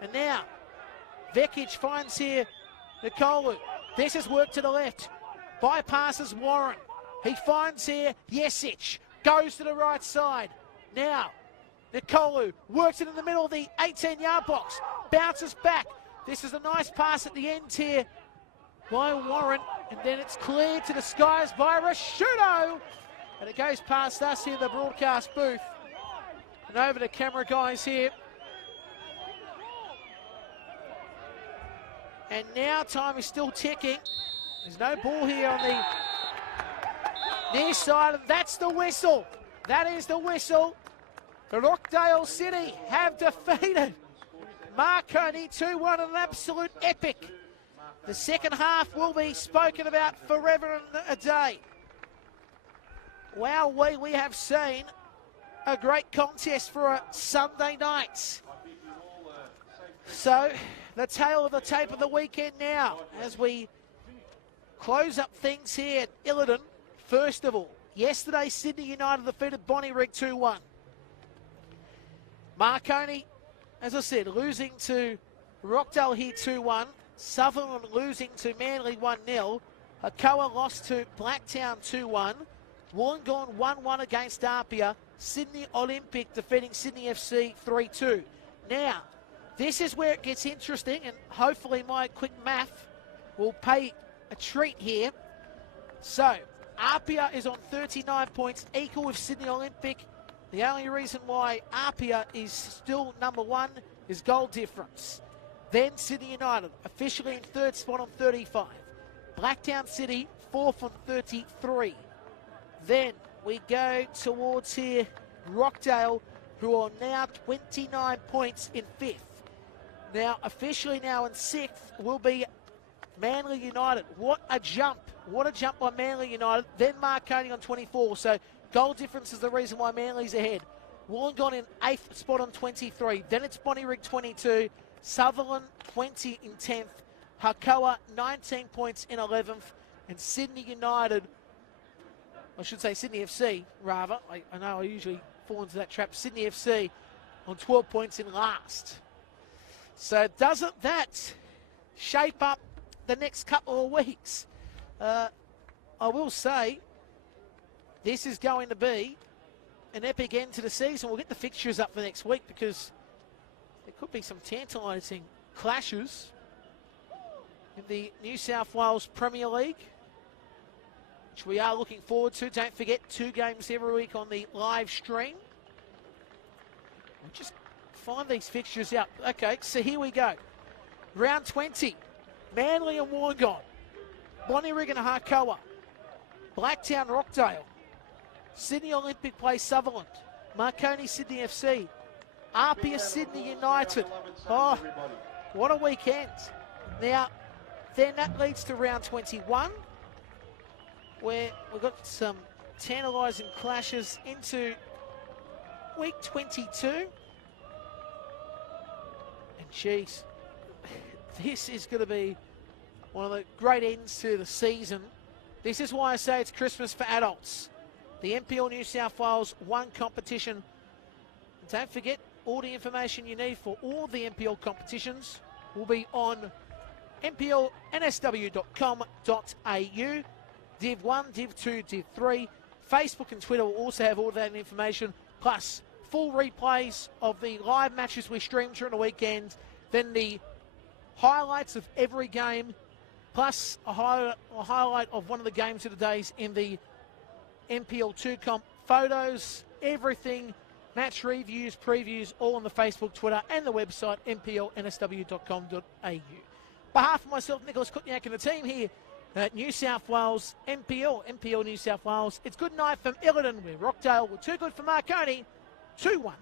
And now Vekic finds here Nikolu. This is work to the left. Bypasses Warren. He finds here Jesic. Goes to the right side. Now Nikolu works it in the middle of the 18-yard box. Bounces back. This is a nice pass at the end here by Warren. And then it's cleared to the skies by Rashudo. And it goes past us here in the broadcast booth. And over to camera guys here. And now time is still ticking. There's no ball here on the near side, and that's the whistle. That is the whistle. Rockdale City have defeated Marconi 2-1, an absolute epic. The second half will be spoken about forever and a day. Wow, we have seen a great contest for a Sunday night. So, the tail of the tape of the weekend now as we close up things here at Illidan. First of all, yesterday Sydney United defeated Bonnyrigg 2-1. Marconi, as I said, losing to Rockdale here 2-1. Sutherland losing to Manly 1-0. Hakoa lost to Blacktown 2-1. Wollongong 1-1 against Apia. Sydney Olympic defeating Sydney FC 3-2. Now, this is where it gets interesting, and hopefully my quick math will pay a treat here. So, Apia is on 39 points, equal with Sydney Olympic. The only reason why Apia is still number one is goal difference. Then Sydney United, officially in third spot on 35. Blacktown City, fourth on 33. Then we go towards here, Rockdale, who are now 29 points in fifth. Now, officially now in sixth will be Manly United. What a jump. What a jump by Manly United. Then Marconi on 24. So goal difference is the reason why Manly's ahead. Wollongong in eighth spot on 23. Then it's Bonnyrigg 22. Sutherland 20 in 10th. Hakoa 19 points in 11th. And Sydney United, I should say Sydney FC, rather. I know I usually fall into that trap. Sydney FC on 12 points in last. So doesn't that shape up the next couple of weeks? I will say this is going to be an epic end to the season. We'll get the fixtures up for next week because there could be some tantalising clashes in the New South Wales Premier League, which we are looking forward to. Don't forget, 2 games every week on the live stream. We'll just find these fixtures out. Okay, so here we go. Round 20. Manly and Wollongong. Bonnyrigg and Hakoa. Blacktown Rockdale. Sydney Olympic plays Sutherland. Marconi Sydney FC. Apia Sydney United. Oh, what a weekend. Now, then that leads to round 21, where we've got some tantalising clashes into week 22. And geez, this is going to be one of the great ends to the season. This is why I say it's Christmas for adults. The NPL New South Wales 1 competition. And don't forget, all the information you need for all the NPL competitions will be on nplnsw.com.au. Div 1, Div 2, Div 3. Facebook and Twitter will also have all that information, plus full replays of the live matches we stream during the weekend, then the highlights of every game, plus a highlight of one of the games of the days in the NPL 2 comp. Photos, everything, match reviews, previews, all on the Facebook, Twitter, and the website, nplnsw.com.au. On behalf of myself, Nicholas Kutniak, and the team here at New South Wales NPL New South Wales, it's good night from Illiton, where Rockdale were too good for Marconi, 2-1.